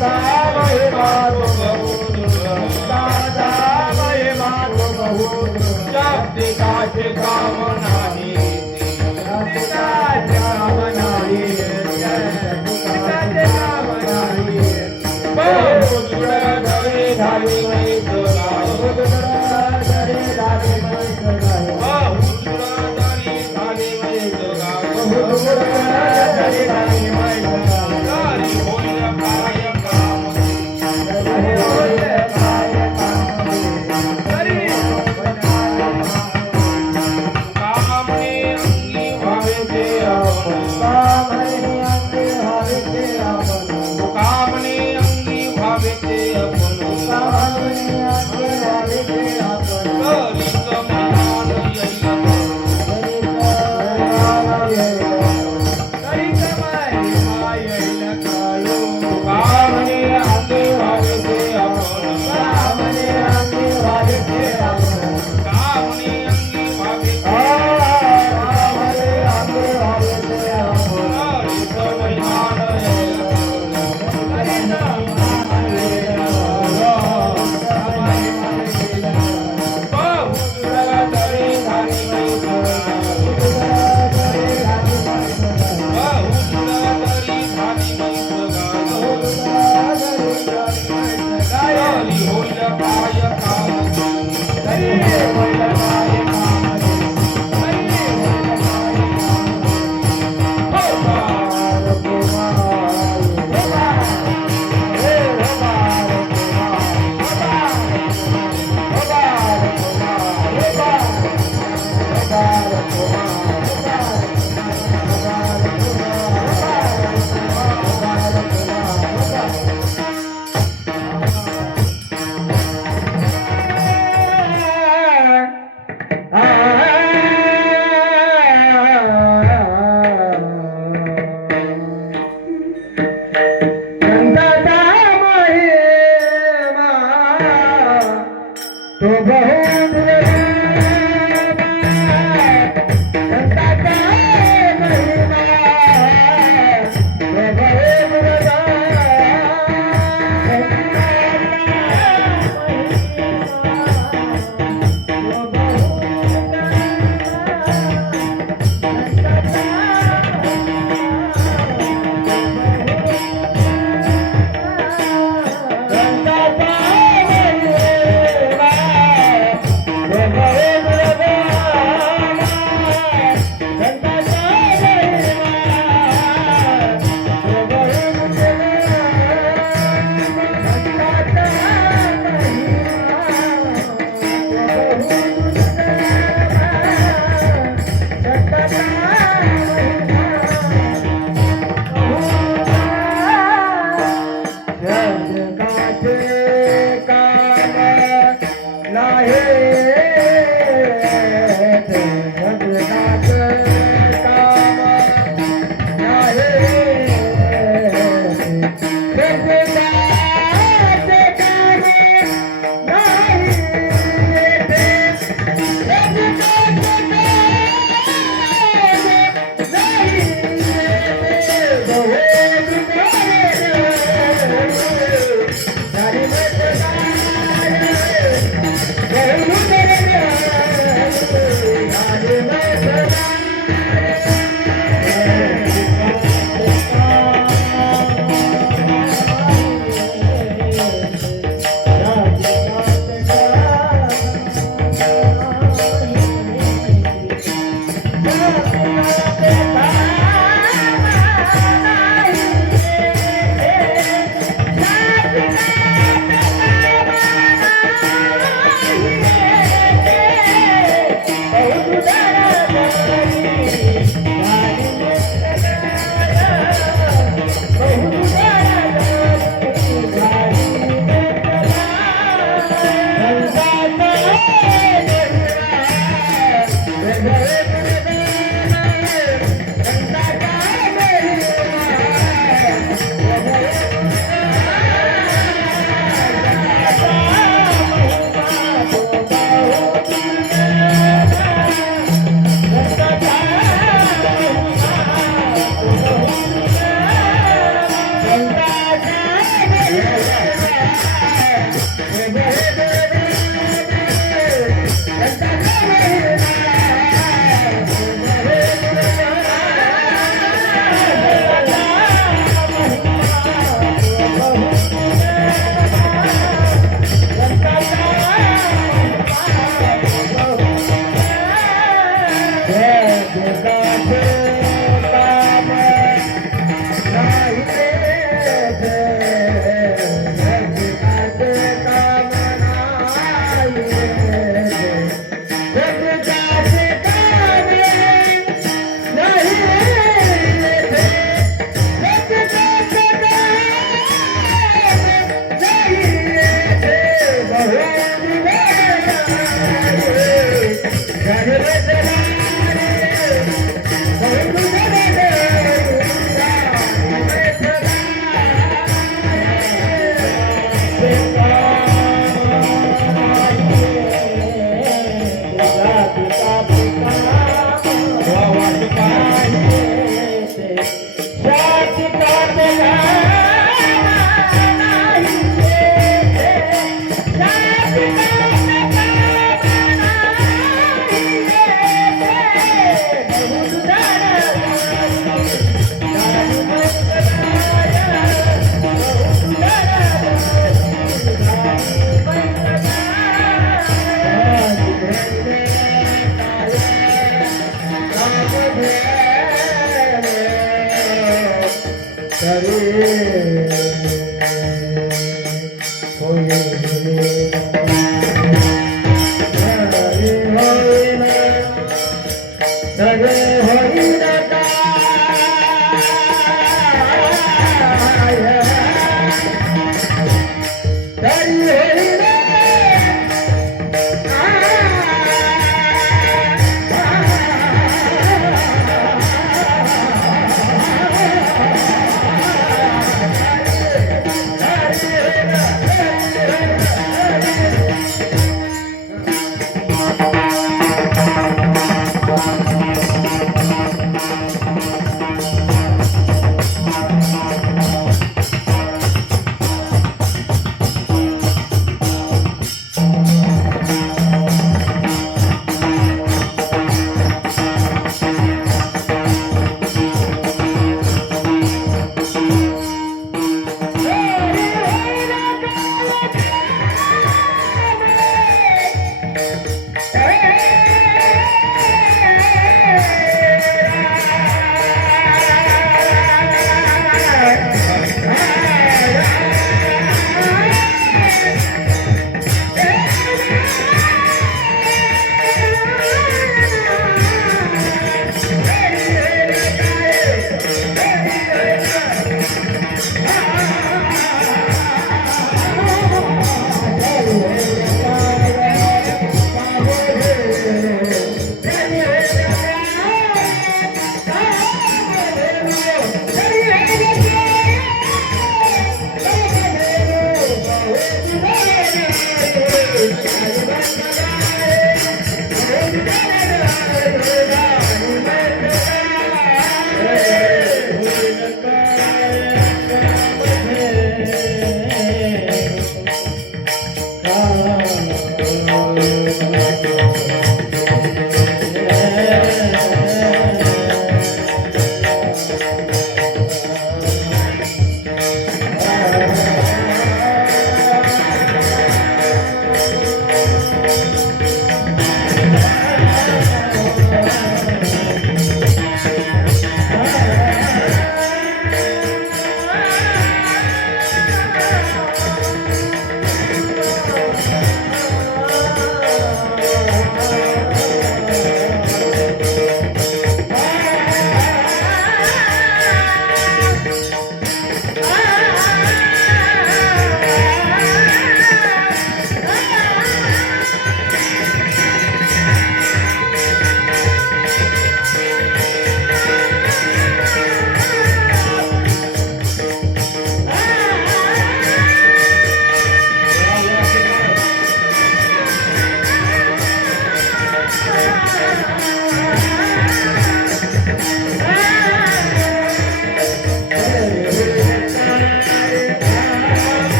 Santa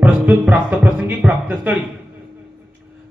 प्रस्तुत प्राप्त प्रसंगी प्राप्त स्थळी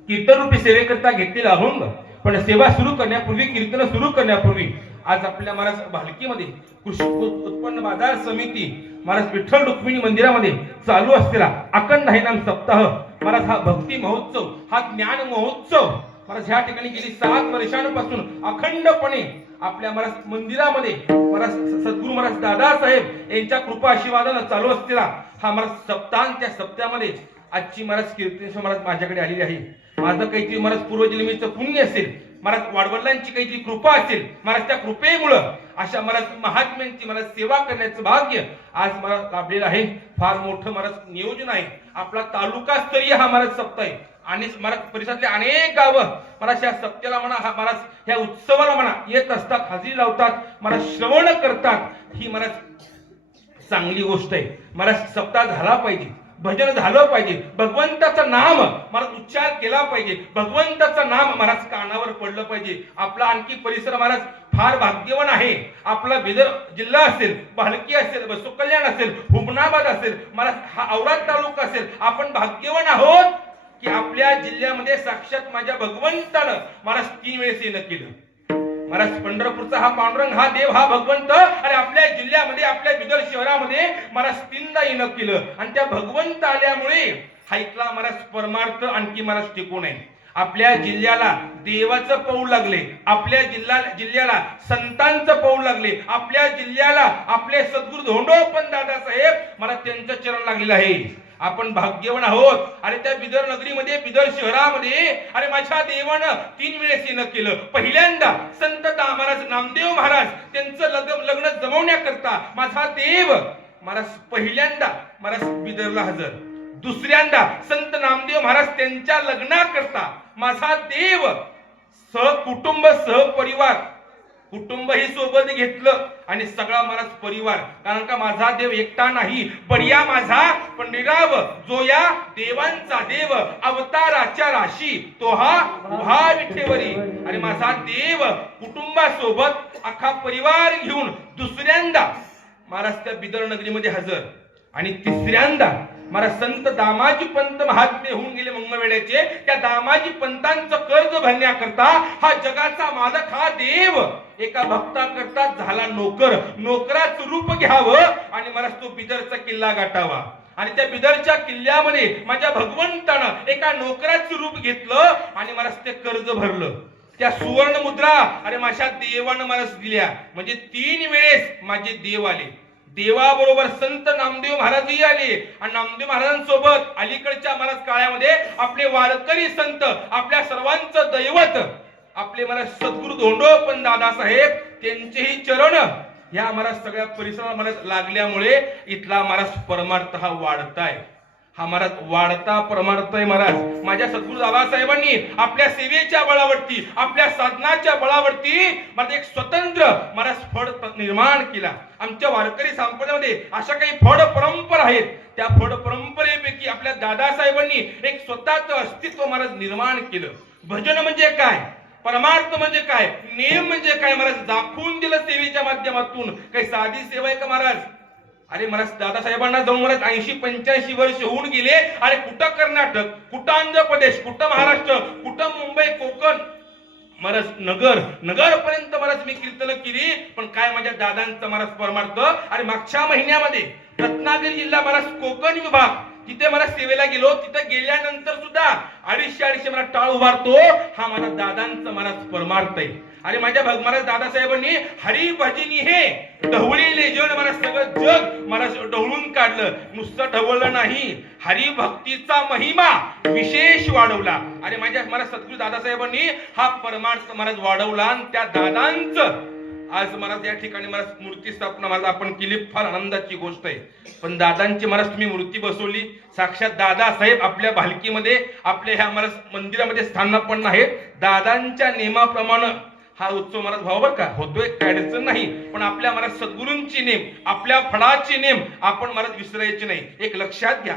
कीर्तन रूपी सेवेकरता घेतलेला अभंग. पण सेवा सुरू करण्यापूर्वी, कीर्तन सुरू करण्यापूर्वी आज आपल्या महाराज भालकीमध्ये कृषी उत्पन्न बाजार समिती महाराज विठ्ठल रुक्मिणी मंदिरामध्ये चालू असलेला अखंड हरिनाम सप्ताह महाराज हा भक्ती महोत्सव, हा ज्ञान महोत्सव महाराज ह्या ठिकाणी गेली 7 वर्षांपासून अखंडपणे आपल्या महाराज मंदिरामध्ये महाराज सद्गुरू महाराज दादासाहेब यांच्या कृपा आशीर्वादाने चालू असलेला हा महाराज सप्ताह. त्या सप्त्यामध्ये आजची महाराज कीर्तन महाराज माझ्याकडे आलेली आहे. माझं काहीतरी महाराज पूर्वजन्मीचं पुण्य असेल, महाराज वाडवडिलांची काहीतरी कृपा असेल, महाराज त्या कृपेमुळे अशा महाराज महात्म्यांची महाराज सेवा करण्याचं भाग्य आज मला लाभलेलं आहे. फार मोठं महाराज नियोजन आहे. आपला तालुका स्तरीय हा महाराज सप्ताह आहे आणि महाराज परिसरातले अनेक गावं महाराज या सप्त्याला म्हणा, हा महाराज ह्या उत्सवाला म्हणा येत असतात, हजेरी लावतात, महाराज श्रवण करतात. ही महाराज चांगली गोष्ट आहे. महाराज सप्ताह झाला पाहिजे, भजन झालं पाहिजे, भगवंताचं नाम महाराज उच्चार केला पाहिजे, भगवंताचं नाम महाराज कानावर पडलं पाहिजे. आपला आणखी परिसर महाराज फार भाग्यवान आहे. आपला बिदर जिल्हा असेल, भालकी असेल, बसवकल्याण असेल, हुमनाबाद असेल, मला हा औराद तालुका असेल, आपण भाग्यवान आहोत की आपल्या जिल्ह्यामध्ये साक्षात माझ्या भगवंतानं मला 3 वेळेस येणं केलं. महाराज पंढरपूरचा हा पांडुरंग, हा देव, हा भगवंत आणि आपल्या जिल्ह्यामध्ये, आपल्या बिदर शहरामध्ये महाराज 3दा येणं केलं. आणि त्या भगवंत आल्यामुळे हा इथला महाराज परमार्थ आणखी महाराज टिकून आहे. आपल्या जिल्ह्याला देवाचं पाऊल लागले, आपल्या जिल्ह्याला संतांचं पाऊल लागले, आपल्या जिल्ह्याला आपले सद्गुरू धोंडोपंत दादासाहेब मला त्यांचं चरण लागलेलं आहे. आपण भाग्यवान आहोत. आणि त्या बिदर नगरीमध्ये, बिदर शहरामध्ये अरे माझ्या देवानं 3 वेळेस येणं केलं. पहिल्यांदा संत महाराज नामदेव महाराज त्यांचं लग्न जमवण्याकरता माझा देव महाराज पहिल्यांदा महाराज बिदरला हजर. दुसऱ्यांदा संत नामदेव महाराज त्यांच्या लग्नाकरता माझा देव सहकुटुंब, सहपरिवार, कुटुंबही सोबत घेतलं आणि सगळा महाराज परिवार. कारण का माझा देव एकटा नाही, बढिया माझा पंडिराव, जो या देवांचा देव, अवताराच्या राशी तो हा उभा विठेवरी. आणि माझा देव कुटुंबासोबत अख्खा परिवार घेऊन दुसऱ्यांदा महाराज त्या बिदर नगरीमध्ये हजर. आणि तिसऱ्यांदा महाराज संत दामाजी पंत महात्मे होऊन गेले मंगळवेड्याचे. त्या दामाजी पंतांचं कर्ज भरण्याकरता हा जगाचा मालक, हा देव एका भक्ताकरता झाला नोकर. नोकराचं रूप घ्यावं आणि महाराज तो बिदरचा किल्ला गाठावा. आणि त्या बिदरच्या किल्ल्यामध्ये माझ्या भगवंतानं एका नोकराचं रूप घेतलं आणि महाराज ते कर्ज भरलं. त्या सुवर्ण मुद्रा अरे माझ्या देवानं महाराज दिल्या. म्हणजे 3 वेळेस माझे देव आले. देवाबरोबर संत नामदेव महाराजही आले. आणि नामदेव महाराजांसोबत अलीकडच्या महाराज काळामध्ये आपले वारकरी संत, आपल्या सर्वांचं दैवत आपले महाराज सद्गुरू धोंडोपंत दादासाहेब त्यांचेही चरण ह्या महाराज सगळ्या परिसराला महाराज लागल्यामुळे इथला महाराज परमार्थ हा वाढताय. हा महाराज वाढता परमार्थ आहे. महाराज माझ्या सद्गुरू दादासाहेबांनी आपल्या सेवेच्या बळावरती, आपल्या साधनाच्या बळावरती महाराज एक स्वतंत्र महाराज फड निर्माण केला. आमच्या वारकरी संप्रदायामध्ये अशा काही फड परंपरा आहेत. त्या फड परंपरेपैकी आपल्या दादासाहेबांनी एक स्वतःचं अस्तित्व महाराज निर्माण केलं. भजन म्हणजे काय, परमार्थ म्हणजे काय, नेम म्हणजे काय महाराज दाखवून दिलं सेवेच्या माध्यमातून. काही साधी सेवा आहे का महाराज? अरे महाराज दादासाहेबांना जाऊन महाराज 80-85 वर्ष होऊन गेले. अरे कुठं कर्नाटक, कुठं आंध्र प्रदेश, कुठं महाराष्ट्र, कुठं मुंबई, कोकण, महाराज नगर पर्यंत महाराज मी कीर्तन केली. पण काय माझ्या दादांचं महाराज परमार्थ. अरे मागच्या महिन्यामध्ये रत्नागिरी जिल्हा महाराज कोकण विभाग तिथे मला सेवेला गेलो. तिथे गेल्यानंतर सुद्धा 250 मला टाळ उभारतो. हा माझा दादांचा महाराज परमार्थ आहे. आणि माझ्या महाराज दादासाहेबांनी हरिभजनी हे ढवळीले जण महाराज सगळं जग महाराज ढवळून काढलं. नुसतं ढवळलं नाही, हरिभक्तीचा महिमा विशेष वाढवला. आणि माझ्या महाराज सद्गुरू दादासाहेबांनी हा परमार्थ महाराज वाढवला. आणि त्या दादांचं आज महाराज या ठिकाणी महाराज मूर्ती स्थापना महाराज आपण केली, फार आनंदाची गोष्ट आहे. पण दादांची महाराज तुम्ही मूर्ती बसवली. साक्षात दादासाहेब आपल्या भालकीमध्ये, आपल्या ह्या महाराज मंदिरामध्ये स्थानापन्न आहेत. दादांच्या नेमाप्रमाणे हा उत्सव महाराज भाव बर का होतोय, काय अडचण नाही. पण आपल्या महाराज सद्गुरूंची नेम, आपल्या फळाची नेम आपण महाराज विसरायची नाही. एक लक्षात घ्या,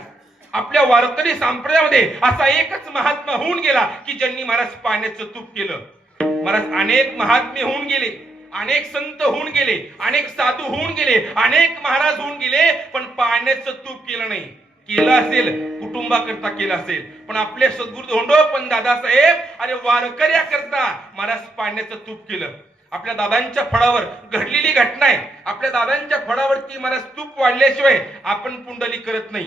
आपल्या वारकरी संप्रदायामध्ये असा एकच महात्मा होऊन गेला की ज्यांनी महाराज पाण्याचं तूप केलं. महाराज अनेक महात्मे होऊन गेले, अनेक संत होऊन गेले, अनेक साधू होऊन गेले, अनेक महाराज होऊन गेले, पण पाण्याचं तूप केलं नाही. केलं असेल कुटुंबाकरता केलं असेल, पण आपले सद्गुरू धोंडोपंत दादासाहेब अरे वारकऱ्याकरता महाराज पाण्याचं तूप केलं. आपल्या दादांच्या फळावर घडलेली घटना आहे. आपल्या दादांच्या फळावरती महाराज तूप वाढल्याशिवाय आपण पुंडली करत नाही.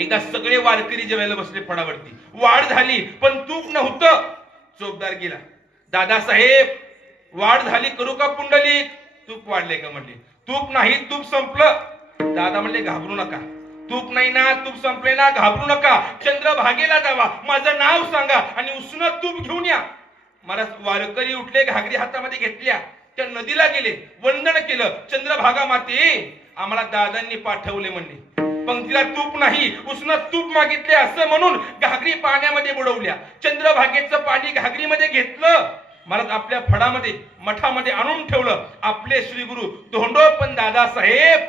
एकदा सगळे वारकरी जेवायला बसले फळावरती, वाढ झाली पण तूप नव्हतं. चोपदार गेला, दादासाहेब वाढ झाली करू का पुंडली? तूप वाढले का म्हणले. तूप नाही, तूप संपलं. दादा म्हणले घाबरू नका, तूप नाही ना, तूप संपले ना, घाबरू नका. चंद्रभागेला जावा, माझं नाव सांगा आणि उसनं तूप घेऊन या. महाराज वारकरी उठले, घागरी हातामध्ये घेतल्या, त्या नदीला गेले, वंदन केलं. चंद्रभागा माते आम्हाला दादांनी पाठवले म्हणले. पंक्तीला तूप नाही, उसनं तूप मागितले असं म्हणून घागरी पाण्यामध्ये बुडवल्या. चंद्रभागेचं पाणी घागरीमध्ये घेतलं. महाराज आपल्या फडामध्ये मठामध्ये आणून ठेवलं. आपले श्री गुरु धोंडोपंत दादासाहेब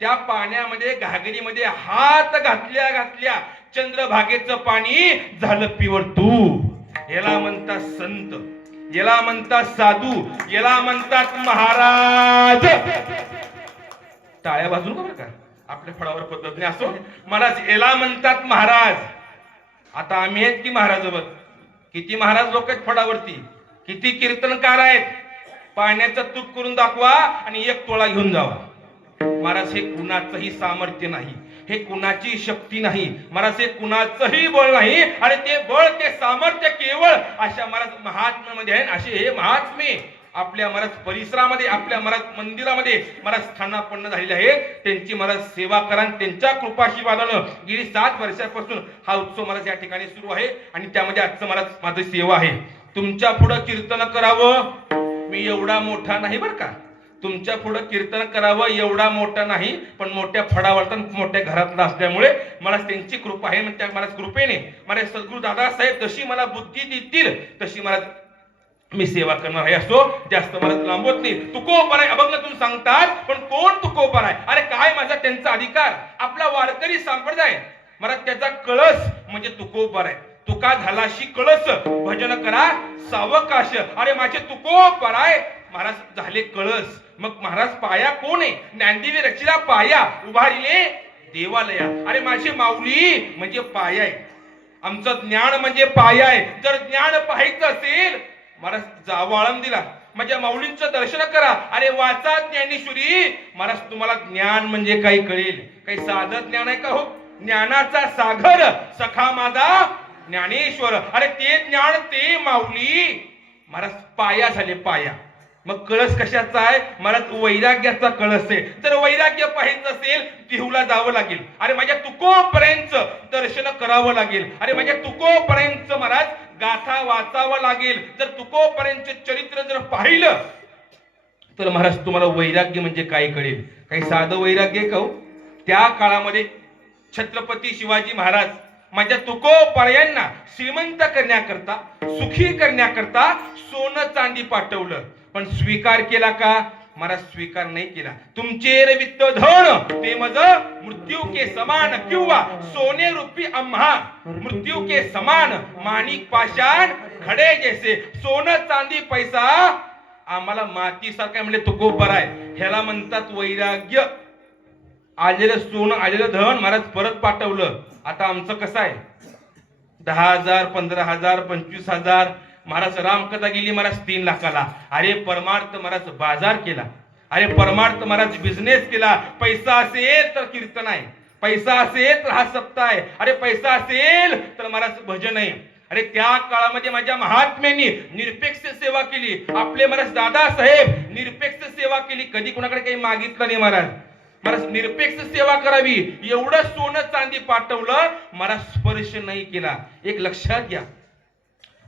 त्या पाण्यामध्ये घागरीमध्ये हात घातल्या चंद्रभागेचं पाणी झालं प्युअर तूप. याला म्हणतात संत, याला म्हणतात साधू, याला म्हणतात महाराज. टाळ्या बाजू का बरं का आपल्या फळावर पद्धतीने असो. महाराज याला म्हणतात महाराज. आता आम्ही आहेत की महाराज बघ, किती महाराज लोक आहेत फळावरती, किती कीर्तनकार आहेत. पाण्याचं तूप करून दाखवा आणि एक तोळा घेऊन जावा. महाराज हे कुणाचंही सामर्थ्य नाही, हे कुणाची शक्ती नाही महाराज, हे कुणाचंही बळ नाही. आणि ते बळ ते सामर्थ्य केवळ अशा महाराज महात्म्यामध्ये आहे. असे हे महात्मे आपल्या महाराज परिसरामध्ये, आपल्या महाराज मंदिरामध्ये महाराज स्थानापन्न झालेले आहे. त्यांची महाराज सेवा करा. त्यांच्या कृपाशीर्वादानं गेली 7 वर्षापासून हा उत्सव महाराज या ठिकाणी सुरू आहे. आणि त्यामध्ये आजचं महाराज माझी सेवा आहे. तुमच्या पुढं कीर्तन करावं, मी एवढा मोठा नाही बरं का. तुमच्या पुढं कीर्तन करावं एवढा मोठा नाही, पण मोठ्या फडावरता मोठ्या घरातला असल्यामुळे मला त्यांची कृपा आहे. त्या मला कृपेने मला सद्गुरू दादासाहेब जशी मला बुद्धी देतील तशी मला मी सेवा करणार आहे. असो जास्त मला लांबवत नाही. तुकोबर आहे अभंग तुम्ही सांगतात, पण कोण तुकोबर आहे? अरे काय माझा त्यांचा अधिकार. आपला वारकरी संप्रदाय मला त्याचा कळस म्हणजे तुकोबर आहे. तुका झालाशी कळस भजन करा सावकाश. अरे माझे तुकोबर आहे महाराज झाले कळस. मग महाराज पाया कोण आहे? ज्ञानदेवी रचिला पाया उभारिले देवालया. अरे माझे माऊली म्हणजे पाया आहे. आमचं ज्ञान म्हणजे पाया आहे. जर ज्ञान पाहायचं असेल महाराज जावं आळंदीला, माझ्या माऊलींचं दर्शन करा. अरे वाचा ज्ञानेश्वरी. महाराज तुम्हाला ज्ञान म्हणजे काही कळेल. काही साधं ज्ञान आहे का हो? ज्ञानाचा सागर सखा माझा ज्ञानेश्वर. अरे ते ज्ञान ते माऊली महाराज पाया झाले पाया. मग कळस कशाचा आहे महाराज? वैराग्याचा कळस आहे. जर वैराग्य पाहायचं असेल देहूला जावं लागेल. अरे माझ्या तुकोपर्यंत दर्शन करावं लागेल. अरे माझ्या तुकोपर्यंत महाराज गाथा वाचावं लागेल. जर तुकोपर्यंत चरित्र जर पाहिलं तर महाराज तुम्हाला वैराग्य म्हणजे काय कळेल. काही साधं वैराग्य का हो? त्या काळामध्ये छत्रपती शिवाजी महाराज माझ्या तुकोपर्यंत श्रीमंत करण्याकरता, सुखी करण्याकरता सोनं चांदी पाठवलं. पण स्वीकार केला का महाराज? स्वीकार नाही केला. तुमचे वित्त धन ते मज मृत्यू के समान किंवा सोने रूपी आम्हा मृत्यू के समान माणिक पाषाण खडे जैसे. सोनं चांदी पैसा आम्हाला माती सारखा म्हणजे तुकोबर आहे. ह्याला म्हणतात वैराग्य. आलेलं सोनं आलेलं धन महाराज परत पाठवलं. आता आमचं कसं आहे? 10,000 15,000 25,000. महाराज रामकथा गेली महाराज 3 लाखाला. अरे परमार्थ महाराज बाजार केला. अरे परमार्थ महाराज बिझनेस केला. पैसा असेल तर कीर्तन आहे, पैसा असेल तर हा सप्ताह आहे, अरे पैसा असेल तर महाराज भजन आहे. अरे त्या काळामध्ये माझ्या महात्म्यांनी निरपेक्ष सेवा केली. आपले महाराज दादासाहेब निरपेक्ष सेवा केली. कधी कोणाकडे काही मागितलं नाही महाराज. महाराज निरपेक्ष सेवा करावी एवढं सोनं चांदी पाठवलं. महाराज स्पर्श नाही केला. एक लक्षात घ्या,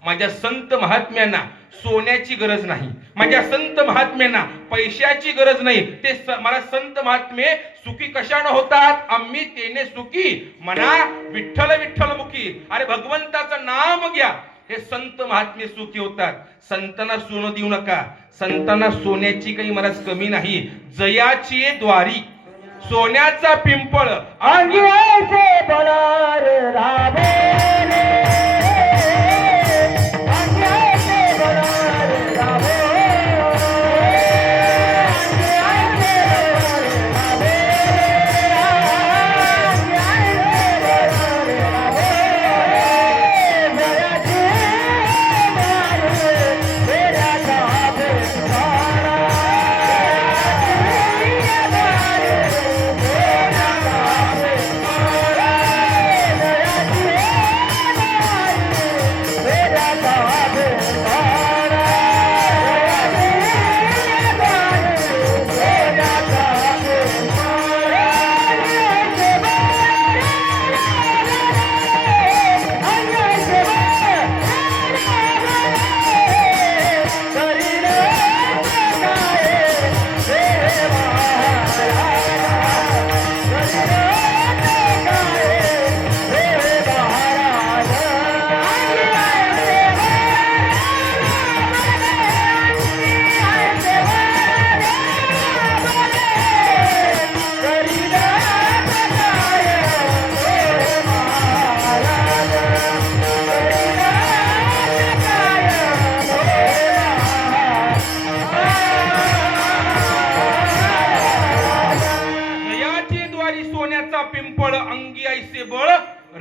माझ्या संत महात्म्यांना सोन्याची गरज नाही, माझ्या संत महात्म्यांना पैशाची गरज नाही. ते मला संत महात्मे सुखी कशाने होतात? आम्ही तेने सुखी म्हणा विठ्ठल विठ्ठल मुखी. अरे भगवंताचं नाम घ्या, हे संत महात्मे सुखी होतात. संतांना सोनं देऊ नका. संतांना सोन्याची काही महाराज कमी नाही. जयाची द्वारी सोन्याचा पिंपळ अंगेचे बळार राबेले, अंगेचे बळार राबेले,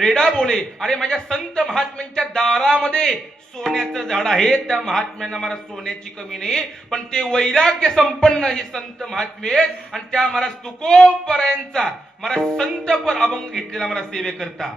वेडा बोले. अरे माझ्या संत महात्म्यांच्या दारामध्ये सोन्याचं झाड आहे, त्या महात्म्यांना मला सोन्याची कमी नाही, पण ते वैराग्य संपन्न हे संत महात्मे आहेत. आणि त्या महाराज तुकोबरायांचा मला संतपर अभंग घेतलेला मला सेवे करता.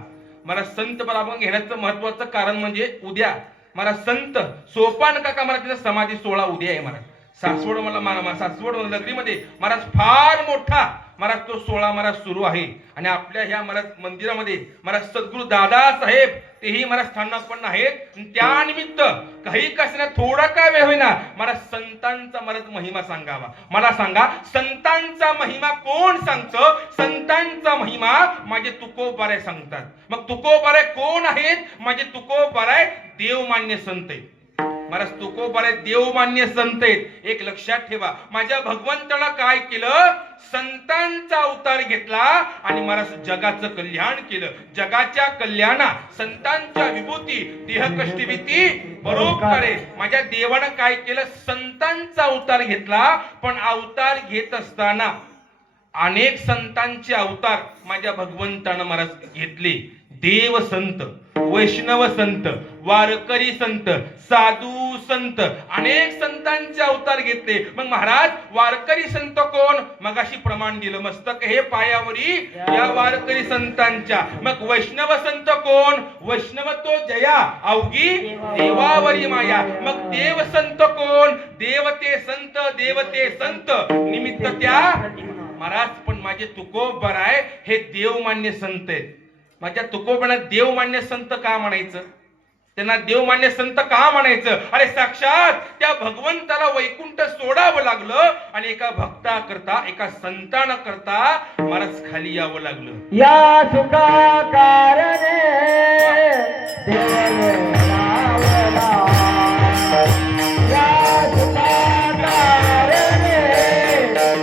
मला संतपर अभंग घेण्याचं महत्वाचं कारण म्हणजे उद्या मला संत सोपान काका मला तिचा समाधी सोहळा उद्या आहे. मला सासवड नगरीमध्ये महाराज फार मोठा महाराज तो सोहळा महाराज सुरू आहे. आणि आपल्या ह्या महाराज मंदिरामध्ये महाराज सद्गुरु दादा साहेब तेही महाराज स्थानापन्न आहेत. त्यानिमित्त काही कसना थोडा का वेळ होईना महाराज संतांचा महाराज महिमा सांगावा. मला सांगा, संतांचा महिमा कोण सांगतं? संतांचा महिमा माझे तुकोबाराय सांगतात. मग तुकोबाराय कोण आहेत? माझे तुकोबाराय देवमान्य संत आहेत. महाराज तुकोबाराय देवमान्य संत आहेत. एक लक्षात ठेवा, माझ्या भगवंतानं काय केलं? संतांचा अवतार घेतला आणि महाराज जगाचं कल्याण केलं. जगाच्या कल्याणा संतांच्या विभूती देह कष्टी भीती परोपकारे. माझ्या देवानं काय केलं? संतांचा अवतार घेतला. पण अवतार घेत असताना अनेक संतांचे अवतार माझ्या भगवंतानं महाराज घेतले. देव संत, वैष्णव संत, वारकरी संत, साधू संत, अनेक संतांचे अवतार घेतले. मग महाराज वारकरी संत कोण? मगाशी प्रमाण दिलं, मस्तक हे पायावरी या वारकरी संतांच्या. मग वैष्णव संत कोण? वैष्णव तो जया अवघी देवावरी माया. मग देव संत कोण? देवते संत, देवते संत निमित्त त्या महाराज. पण माझे तुकोबराय हे देवमान्य संत आहेत. माझ्या तुकोबांना देवमान्य संत का म्हणायचं? त्यांना देवमान्य संत का म्हणायचं? अरे साक्षात त्या भगवंताला वैकुंठ सोडावं लागलं आणि एका भक्ता करता, एका संताना करता महाराज खाली यावं लागलं. या सुखा कारणे देव लावला. या सुखा कारणे देव लावला.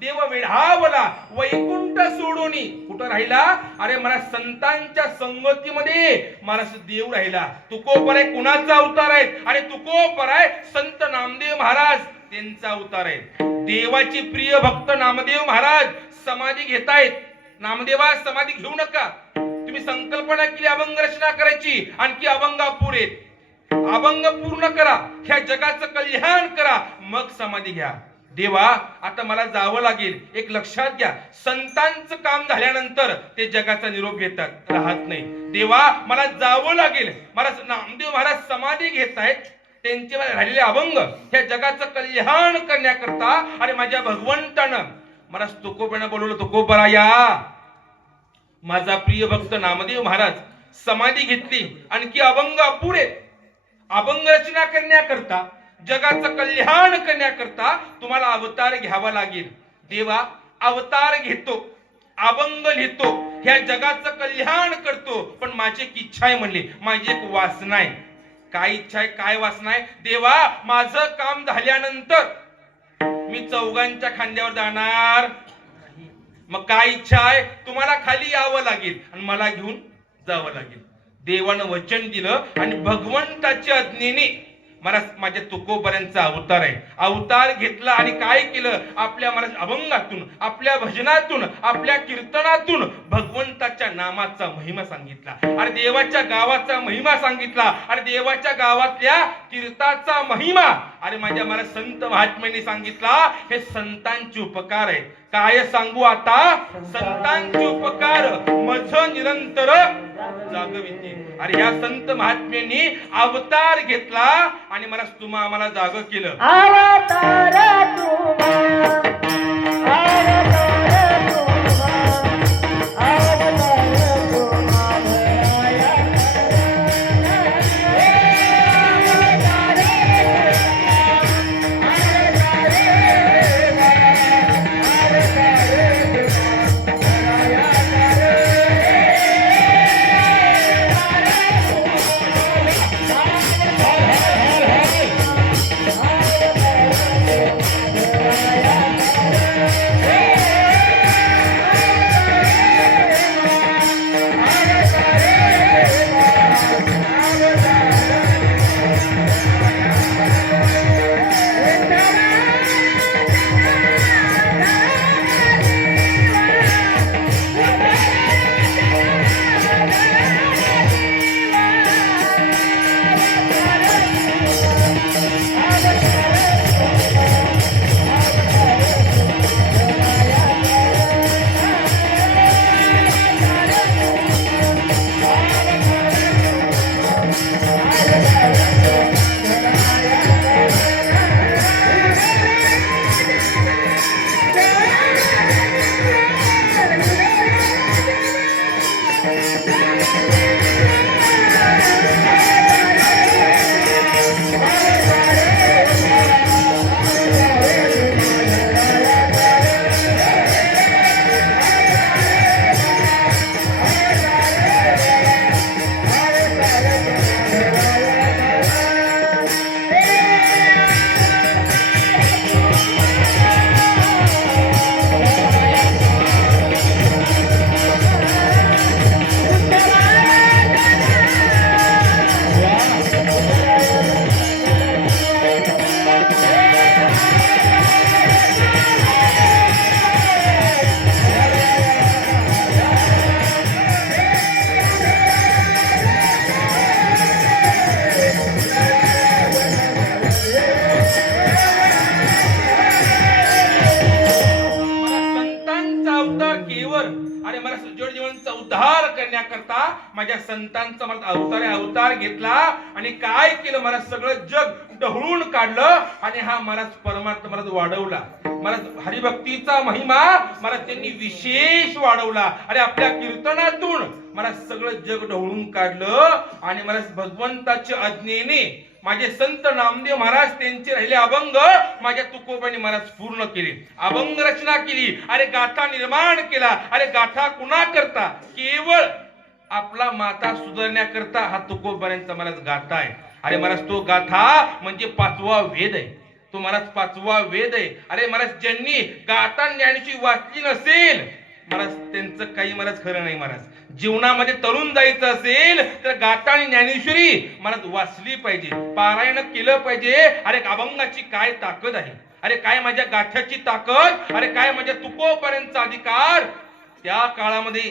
देव वेढावला वैकुंठ सोडूनी कुठं राहिला? अरे मला संतांच्या संगतीमध्ये मला देव राहिला. तुकोबराय कुणाचा अवतार आहे? अरे तुकोबराय संत नामदेव महाराज त्यांचा अवतार आहे. देवाची प्रिय भक्त नामदेव महाराज समाधी घेतायत. नामदेवा समाधी घेऊ नका. तुम्ही संकल्पना केली अभंग रचना करायची, आणखी अभंग अपुरेत. अभंग पूर्ण करा, ह्या जगाचं कल्याण करा, मग समाधी घ्या. देवा आता मला जावं लागेल. एक लक्षात घ्या, संतांचं काम झाल्यानंतर ते जगाचा निरोप घेतात, राहत नाही. देवा मला जावं लागेल. महाराज नामदेव महाराज समाधी घेतायत. त्यांचे राहिलेले अभंग ह्या जगाचं कल्याण करण्याकरता आणि माझ्या भगवंतानं मला तुकोबांना बोलवलं. तुकोबरा या. माझा प्रिय भक्त नामदेव महाराज समाधी घेतली. आणखी अभंग अपुरे. अभंग रचना करण्याकरता, जगाचं कल्याण करण्याकरता तुम्हाला अवतार घ्यावा लागेल. देवा अवतार घेतो, अभंग लिहितो, ह्या जगाचं कल्याण करतो, पण माझी एक इच्छा आहे म्हणले, माझी एक वासना आहे. काय इच्छा आहे, काय वासना आहे? देवा माझं काम झाल्यानंतर मी चौघांच्या खांद्यावर जाणार. मग काय इच्छा आहे? तुम्हाला खाली यावं लागेल आणि मला घेऊन जावं लागेल. देवानं वचन दिलं आणि भगवंताच्या आज्ञेने मला माझ्या तुकोबांचा अवतार आहे. अवतार घेतला आणि काय केलं? आपल्या मला अभंगातून, आपल्या भजनातून, आपल्या कीर्तनातून भगवंताच्या नामाचा महिमा सांगितला आणि देवाच्या गावाचा महिमा सांगितला आणि देवाच्या गावातल्या कीर्ताचा महिमा आणि माझ्या मला संत महात्म्यांनी सांगितला. हे संतांचे उपकार आहे. काय सांगू आता? संतांचे उपकार मझ निरंतर जागविते. अरे ह्या संत महात्म्यांनी अवतार घेतला आणि मला आम्हाला जाग केलं. अवतार तुम्हा, अवतार तुम्हा, अवतार तुम्हा भराया उद्धार करण्याकरता माझ्या संतांचा मला अवतार घेतला आणि काय केलं? मला सगळं जग ढवळून काढलं आणि हा मला परमात्मा मला वाढवला. मला हरिभक्तीचा महिमा मला त्यांनी विशेष वाढवला आणि आपल्या कीर्तनातून मला सगळं जग ढवळून काढलं आणि मला भगवंताच्या आज्ञेने माझे संत नामदेव महाराज त्यांचे राहिले अभंग माझ्या तुकोबांनी महाराज पूर्ण केले. अभंग रचना केली. अरे गाथा निर्माण केला. अरे गाथा कुणा करता? केवळ आपला माता सुधारण्याकरता हा तुकोबांचा महाराज गाथा आहे. अरे महाराज तो गाथा म्हणजे 5वा वेद आहे. तो महाराज 5वा वेद आहे. अरे महाराज ज्यांनी गाथा ज्ञानेश्वरी वाचली नसेल महाराज त्यांचं काही महाराज खरं नाही. महाराज जीवनामध्ये तरुण जायचं असेल तर गाथा आणि ज्ञानेश्वरी महाराज वाचली पाहिजे, पारायण केलं पाहिजे. अरे अभंगाची काय ताकद आहे. अरे काय माझ्या गाथ्याची ताकद. अरे काय माझ्या तुकोबांचा अधिकार. त्या काळामध्ये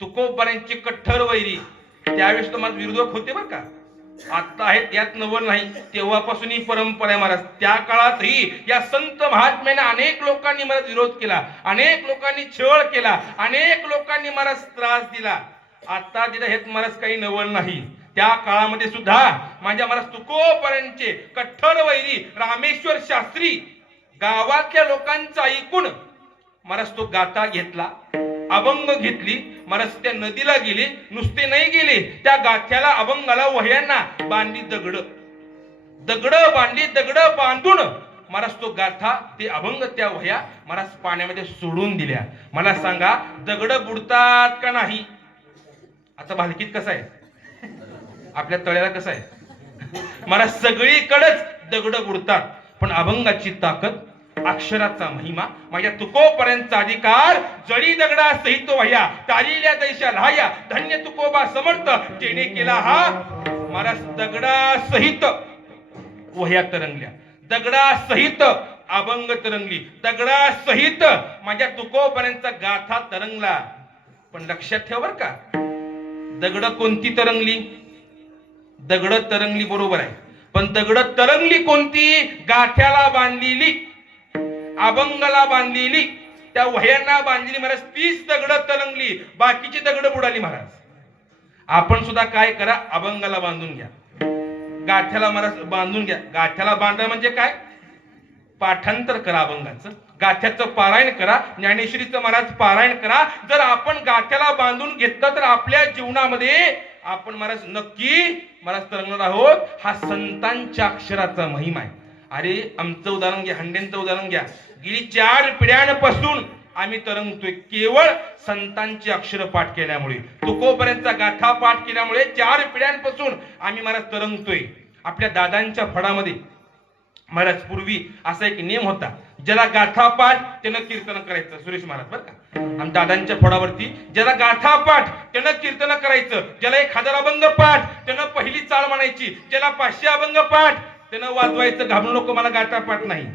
तुकोबांचे कठ्ठर वैरी त्यावेळेस तर मला विरोधक होते बरं का. आता आहे त्यात नवल नाही. तेव्हापासून ही परंपरा आहे महाराज. त्या काळातही या संत महात्म्याने अनेक लोकांनी मला विरोध केला, अनेक लोकांनी छळ केला, अनेक लोकांनी मला त्रास दिला. आता तिथे हेच महाराज काही नवल नाही. त्या काळामध्ये सुद्धा माझ्या मला तुकोबारांचे कठ्ठर वैरी रामेश्वर शास्त्री गावातल्या लोकांचं ऐकून महाराज तो गाथा घेतला, अभंग घेतली, महाराज त्या नदीला गेले, नुसते नाही गेले, त्या गाथ्याला अभंगाला वह्यांना बांधली दगड बांधली, दगड बांधून महाराज तो गाथा ते अभंग त्या वह्या महाराज पाण्यामध्ये सोडून दिल्या. मला सांगा दगड बुडतात का नाही? आता भालकीत कसं आहे, आपल्या तळ्याला कसं आहे, महाराज सगळीकडेच दगड बुडतात, पण अभंगाची ताकद, अक्षराचा महिमा, माझ्या तुकोपर्यंतचा अधिकार, जळी दगडा सहित वह्या तारिल्या दैशा लहाया, धन्य तुकोबा समर्थ जेणे केला हा. महाराज दगडा सहित वह्या तरंगल्या, दगडा सहित अभंग तरंगली, दगडा सहित माझ्या तुकोपर्यंतचा गाथा तरंगला. पण लक्षात ठेव बर का, दगड कोणती तरंगली? दगड तरंगली बरोबर आहे, पण दगड तरंगली कोणती? गाथ्याला बांधलेली, अभंगाला बांधलेली, त्या वह्यांना बांधलेली. महाराज 30 दगड तरंगली, बाकीची दगड बुडाली. महाराज आपण सुद्धा काय करा, अभंगाला बांधून घ्या, गाथ्याला महाराज बांधून घ्या. गाथ्याला बांधा म्हणजे काय? पाठांतर करा अभंगाचं, गाथ्याचं पारायण करा, ज्ञानेश्वरीचं महाराज पारायण करा. जर आपण गाथ्याला बांधून घेतलं तर आपल्या जीवनामध्ये आपण महाराज नक्की महाराज तरंगणार आहोत. हा संतांच्या अक्षराचा महिमा आहे. अरे आमचं उदाहरण घ्या, हंडेंचं उदाहरण घ्या. गेली 4 पिढ्यांपासून आम्ही तरंगतोय केवळ संतांची अक्षर पाठ केल्यामुळे, तुकोपर्यंतचा गाथा पाठ केल्यामुळे 4 पिढ्यांपासून आम्ही महाराज तरंगतोय. आपल्या दादांच्या फडामध्ये महाराज पूर्वी असा एक नियम होता, ज्याला गाथा पाठ त्यानं कीर्तन करायचं. सुरेश महाराज बरं का, आमच्या दादांच्या फडावरती ज्याला गाथा पाठ त्यानं कीर्तन करायचं, ज्याला 1000 अभंग पाठ त्यानं पहिली चाळ म्हणायची, ज्याला 500 अभंग पाठ त्यानं वाजवायचं. घाबरू नको, मला गाथा पाठ नाही.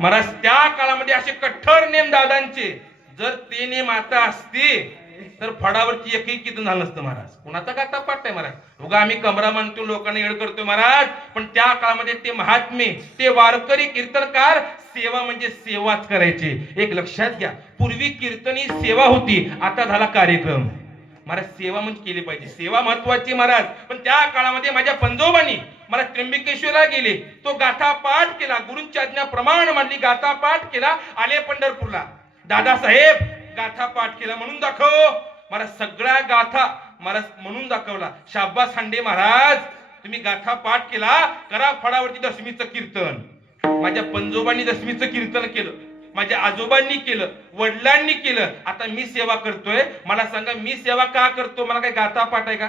महाराज त्या काळामध्ये असे कठोर नेम दादांचे. जर ते नेम आता असते तर फडावरती एकही कीर्तन झालं नसतं. महाराज कुणाचा गाथा पाठ आहे महाराज? उगा आम्ही कमरा मानतो, लोकांना येड करतोय महाराज. पण त्या काळामध्ये ते महात्मे, ते वारकरी कीर्तनकार सेवा म्हणजे सेवाच करायचे. एक लक्षात घ्या, पूर्वी कीर्तनी सेवा होती, आता झाला कार्यक्रम. महाराज सेवा म्हणजे केली पाहिजे, सेवा महत्वाची महाराज. पण त्या काळामध्ये माझ्या पंजोबांनी मला त्र्यंबकेश्वरला गेले, तो गाथा पाठ केला, गुरूंची आज्ञा प्रमाण मानली, गाथा पाठ केला. आले पंढरपूरला, दादासाहेब गाथा पाठ केला म्हणून दाखव. महाराज सगळ्या गाथा महाराज म्हणून दाखवला. शाब्बास हांडे महाराज, तुम्ही गाथा पाठ केला, करा फडावरती दशमीचं कीर्तन. माझ्या पंजोबांनी दशमीचं कीर्तन केलं, माझ्या आजोबांनी केलं, वडिलांनी केलं. आता मी सेवा करतोय. मला सांगा मी सेवा का करतो? मला काय गाथा पाठ आहे का?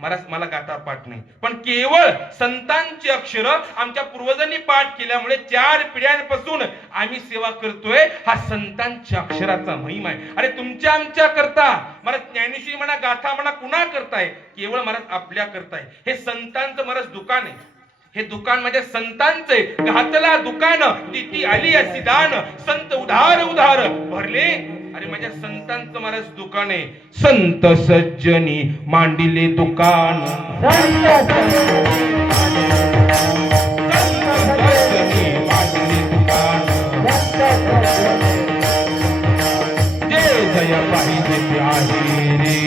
महाराज मला गाथा पाठ नाही, पण केवळ संतांची अक्षर आमच्या पूर्वजांनी पाठ केल्यामुळे 4 पिढ्यांपासून आम्ही सेवा करतोय. हा संतांच्या अक्षराचा महिमा आहे. अरे तुमच्या आमच्या करता महाराज, ज्ञानेश्वरी म्हणा, गाथा म्हणा, कुणा करताय? केवळ महाराज आपल्या करताय. हे संतांचं महाराज दुकान आहे. हे दुकान म्हणजे संतांचे. घातला दुकान तिथे आली अशी दान, संत उधार उधार भरले. अरे माझ्या संतांचं महाराज दुकान आहे. संत सज्जनी मांडिले दुकान, संत सज्जनी मांडिले दुकान, जय जय पाहिजे ते आहे रे,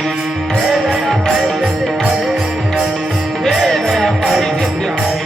जय जय पाहिजे ते आहे.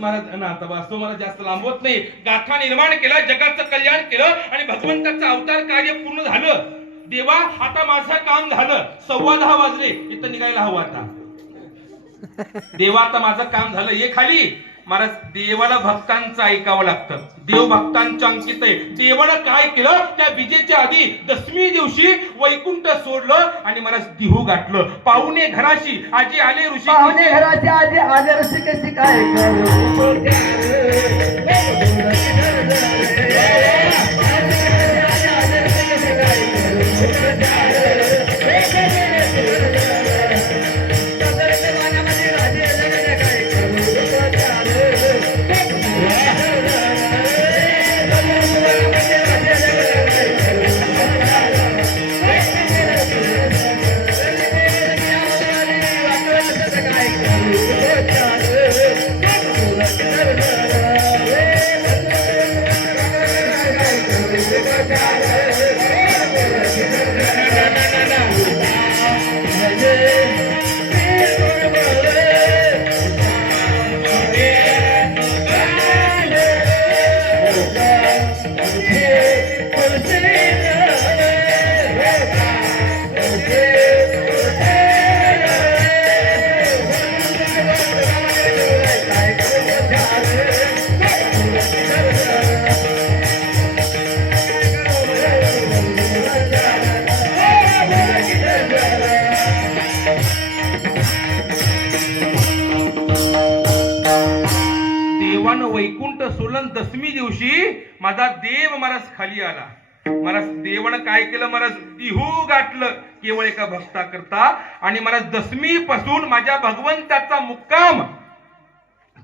महाराज नाता वास्तव मला जास्त लांबवत नाही. गाथा निर्माण केला, जगाचं कल्याण केलं आणि भगवंताचं अवतार कार्य पूर्ण झालं. देवा आता माझं काम झालं. 10:15 वाजले, इथं निघायला हवं आता. देवा आता माझं काम झालं, ये खाली. महाराज देवाला भक्तांचं ऐकावं लागतं. देव भक्तांचं अंकित आहे. देवानं काय केलं, त्या विजेच्या आधी दशमी दिवशी वैकुंठ सोडलं आणि महाराज दिहू गाठलं. पाहुणे घराशी आजी आले ऋषी. पाहुणे घराचे आधी आले ऋषी कशी काय वैकुंठ सोलन दशमी दिवशी माझा देव महाराज खाली आला. महाराज देवानं काय केलं, महाराज दिहू गाठलं केवळ एका भक्ता करता. आणि महाराज दशमी पासून माझ्या भगवंताचा मुक्काम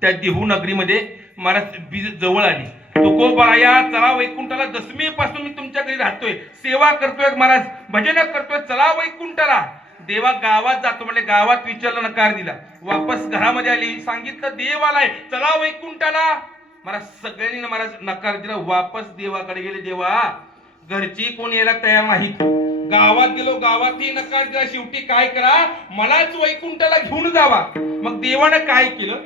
त्या दिहू नगरीमध्ये महाराज बीज जवळ आली. तुकोबाया चला वैकुंठाला. दशमी पासून मी तुमच्या घरी राहतोय, सेवा करतोय महाराज, भजन करतोय, चला वैकुंठाला. देवा गावात जातो म्हणजे गावात विचारलं, नकार दिला. वापस घरामध्ये आली, सांगितलं देव आलाय, चला वैकुंठाला. महाराज सगळ्यांनी महाराज नकार दिला. वापस देवाकडे गेले. देवा घरची कोण यायला तयार नाहीत. गावात गेलो, गावातही नकार दिला. शेवटी काय करा, मलाच वैकुंठाला घेऊन जावा. मग देवानं काय केलं,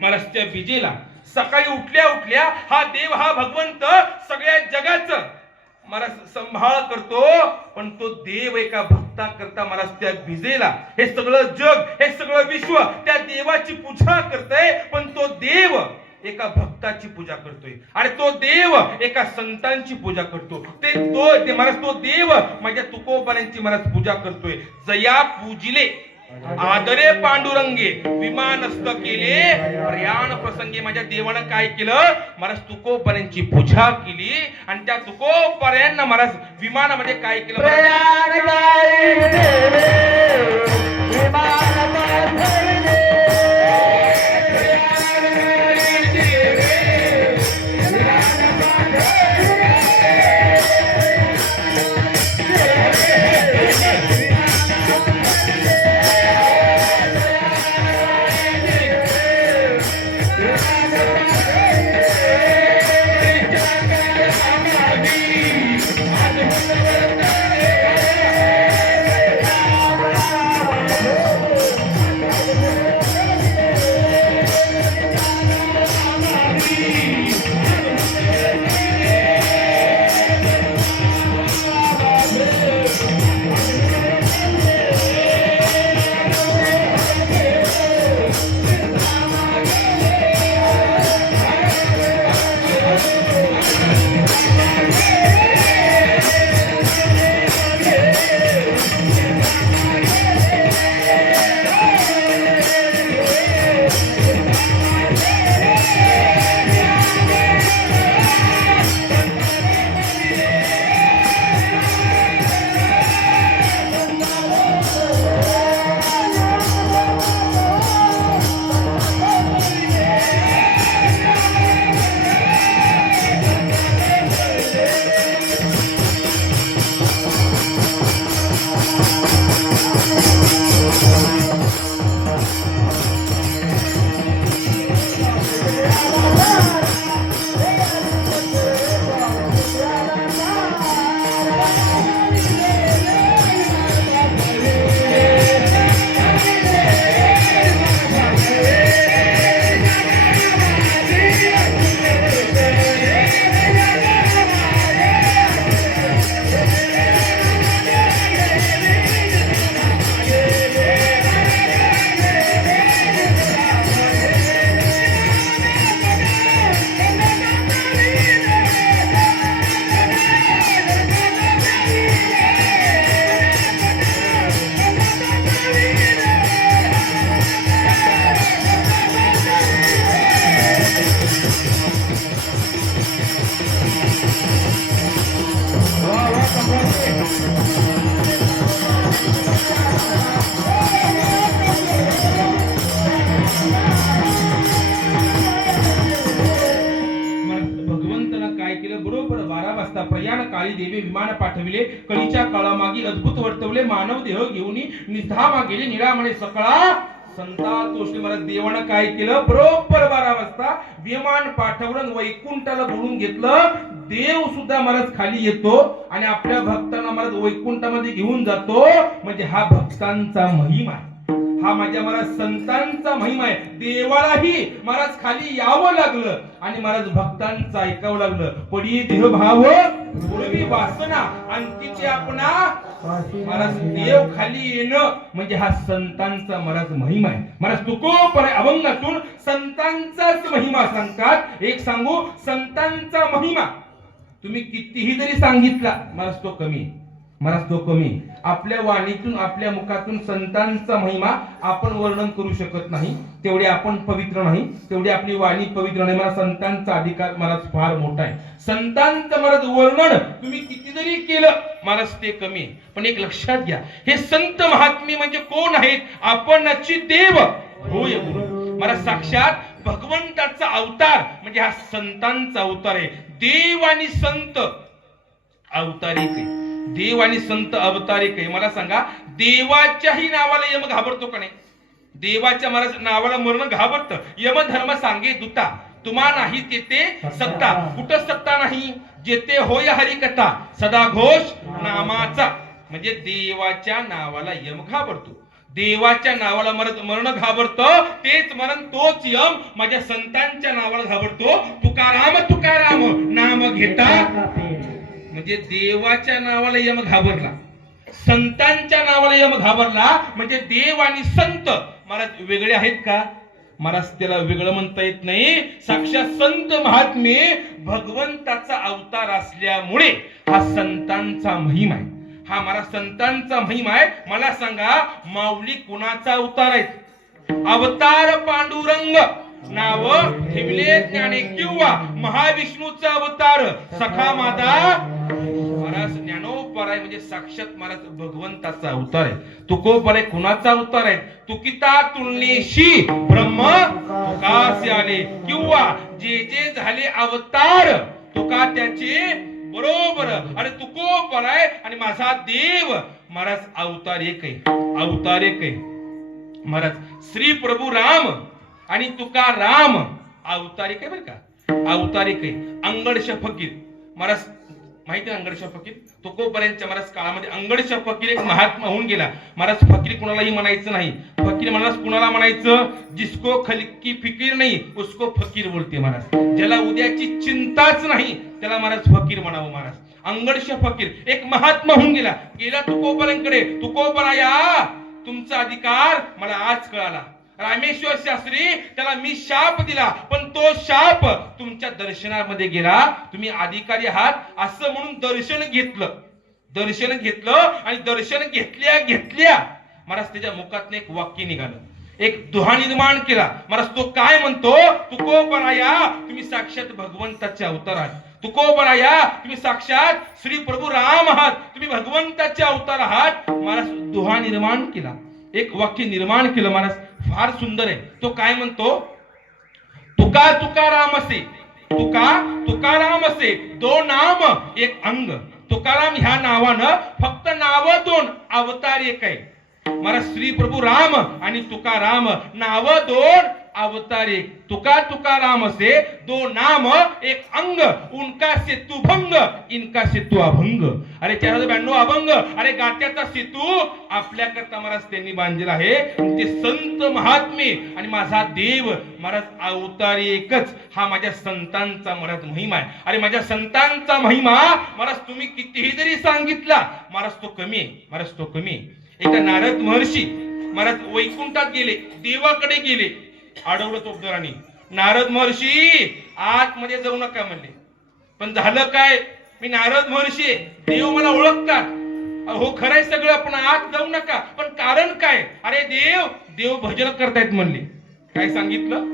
महाराज त्या विजेला सकाळी उठल्या उठल्या हा देव, हा भगवंत सगळ्या जगाचं महाराज संभाळ करतो. पण तो देव एका भक्ता करता महाराज त्या विजेला, हे सगळं जग, हे सगळं विश्व त्या देवाची पूजा करतय. पण तो देव एका भक्ताची पूजा करतोय आणि तो देव एका संतांची पूजा करतो. महाराज तो देव माझ्या तुकोबांची महाराज पूजा करतोय. जया पूजिले आदरे पांडुरंगे, विमानस्थ केले प्रयाण प्रसंगी. माझ्या देवानं काय केलं, महाराज तुकोबांची पूजा केली आणि त्या तुकोबांना महाराज विमानामध्ये काय केलं, केलं, बरोबर 12 वाजता प्रयाण काळी देवी विमान पाठविले, कळीच्या काळामागी अद्भुत वर्तवले, मानव देह घेऊन निधामा गेले, निळामणे सकळा संता तोषले. मला देवानं काय केलं, बरोबर 12 वाजता विमान पाठवलं, वैकुंठाला बोलून घेतलं. देव सुद्धा महाराज खाली येतो आणि आपल्या भक्तांना महाराज वैकुंठामध्ये घेऊन जातो. म्हणजे हा भक्तांचा महिमा आहे, हा माझ्या महाराज संतांचा महिमा आहे. देवालाही महाराज खाली यावं लागलं आणि महाराज भक्तांचं ऐकावं लागलं. पडी देह भाव पूर्वी वासना अंतीचे आपणा महाराज देव खाली येणं म्हणजे हा संतांचा महाराज महिमा आहे. महाराज तुकोपर अभंगातून संतांचाच महिमा सांगतात. एक सांगू, संतांचा महिमा तुम्ही कितीही जरी सांगितला महाराज तो कमी, महाराज तो कमी. आपल्या वाणीतून आपल्या मुखातून संतांचा महिमा आपण वर्णन करू शकत नाही, तेवढे आपण पवित्र नाही, तेवढी आपली वाणी पवित्र नाही. मला संतांचा अधिकार महाराज फार मोठा आहे. संतांचं महाराज वर्णन तुम्ही किती जरी केलं महाराज ते कमी. पण एक लक्षात घ्या, हे संत महात्मे म्हणजे कोण आहेत, आपणची देव होय गुरु. महाराज साक्षात भगवंताचा अवतार म्हणजे हा संतांचा अवतार आहे. देव आणि संत अवतार एक आहे, देव आणि संत अवतार एक आहे. मला सांगा, देवाच्याही नावाला यम घाबरतो का नाही? देवाच्या महाराज नावाला मरण घाबरत. यम धर्म सांगे दूता, तुम्हा नाही तेथे सत्ता. कुठं सत्ता नाही? जेथे होय हरिकथा सदा घोष नामाचा. म्हणजे देवाच्या नावाला यम घाबरतो, देवाच्या नावाला मरण घाबरतो. तेच मरण तोच यम माझ्या संतांच्या नावाला घाबरतो. तुकाराम तुकाराम नाम घेता. म्हणजे देवाच्या नावाला यम घाबरला, संतांच्या नावाला यम घाबरला. म्हणजे देव आणि संत महाराज वेगळे आहेत का? महाराज त्याला वेगळं म्हणता येत नाही. साक्षात संत महात्मे भगवंताचा अवतार असल्यामुळे हा संतांचा महिमा आहे. हा महाराज संतांचा महिमा आहे. मला सांगा, माऊली कुणाचा अवतार आहे? अवतार पांडुरंग नाव ठेवले ज्ञाने किंवा महाविष्णूचा अवतार सखा माता. महाराज ज्ञानोपर आहे म्हणजे साक्षात महाराज भगवंताचा अवतार आहे. तुकोपर कुणाचा अवतार आहे? तुकिता तुलनेशी ब्रह्म तुकासे आले, किंवा जे जे झाले अवतार तुका त्याचे बरोबर. अरे तुकोपर आहे आणि माझा देव महाराज अवतार एक आहे, अवतार एक आहे. महाराज श्री प्रभू राम आणि तुकाराम अवतार एक आहे बरं का, अवतार एक आहे. अंगडश फकीर महाराज माहिती आहे, अंगडश फकीर तुकोपर्यंतच्या महाराज काळामध्ये अंगडश फकीर एक महात्मा होऊन गेला. महाराज फकीर कुणालाही म्हणायचं नाही. फकीर महाराज कुणाला म्हणायचं? जिसको खल की फिकीर नाही उसको फकीर बोलते महाराज. ज्याला उद्याची चिंताच नाही त्याला महाराज फकीर म्हणावं. महाराज अंगडश फकीर एक महात्मा होऊन गेला. गेला तुकोपर्यंतकडे. तुकोपराया तुमचा अधिकार मला आज कळाला. रामेश्वर शास्त्री त्याला मी शाप दिला, पण तो शाप तुमच्या दर्शनामध्ये गेला. तुम्ही अधिकारी आहात असं म्हणून दर्शन घेतलं, दर्शन घेतलं आणि दर्शन घेतल्या घेतल्या महाराज त्याच्या मुखातून एक वाक्य निघालं, एक दुहा निर्माण केला. महाराज तो काय म्हणतो? तुकोपराया तुम्ही साक्षात भगवंताचे अवतार आहात. तुकोपराया तुम्ही साक्षात श्री प्रभू राम आहात, तुम्ही भगवंताचे अवतार आहात. महाराज दुहा निर्माण केला, एक वाक्य निर्माण केलं. महाराज फार सुंदर आहे. तो काय म्हणतो? तुका तुकाराम असे, तुका तुकाराम असे दो नाम एक अंग. तुकाराम ह्या नावानं फक्त नाव दोन, अवतार एक आहे. महाराज श्री प्रभू राम आणि तुकाराम नाव दोन, अवतार एक. तुका तुकाराम से दो नाम एक अंग, उनका सेतु भंग इनका सेतु अभंग. अरे 492 अभंग, अरे गात्याचा सेतू आपल्याकरता महाराज त्यांनी बांधलेला आहे. ते संत महात्मे आणि माझा देव महाराज अवतार एकच. हा माझ्या संतांचा महाराज महिमा आहे. अरे माझ्या संतांचा महिमा महाराज तुम्ही कितीही जरी सांगितला महाराज तो कमी आहे, महाराज तो कमी आहे. एकदा नारद महर्षी महाराज वैकुंठात गेले, देवाकडे गेले. अडवलं तोपदरांनी, नारद महर्षी आतमध्ये जाऊ नका म्हणले. पण झालं काय? मी नारद महर्षी, देव मला ओळखतात. हो खरंय सगळं, पण आत जाऊ नका. पण कारण काय? अरे देव भजन करतायत म्हणले. काय सांगितलं?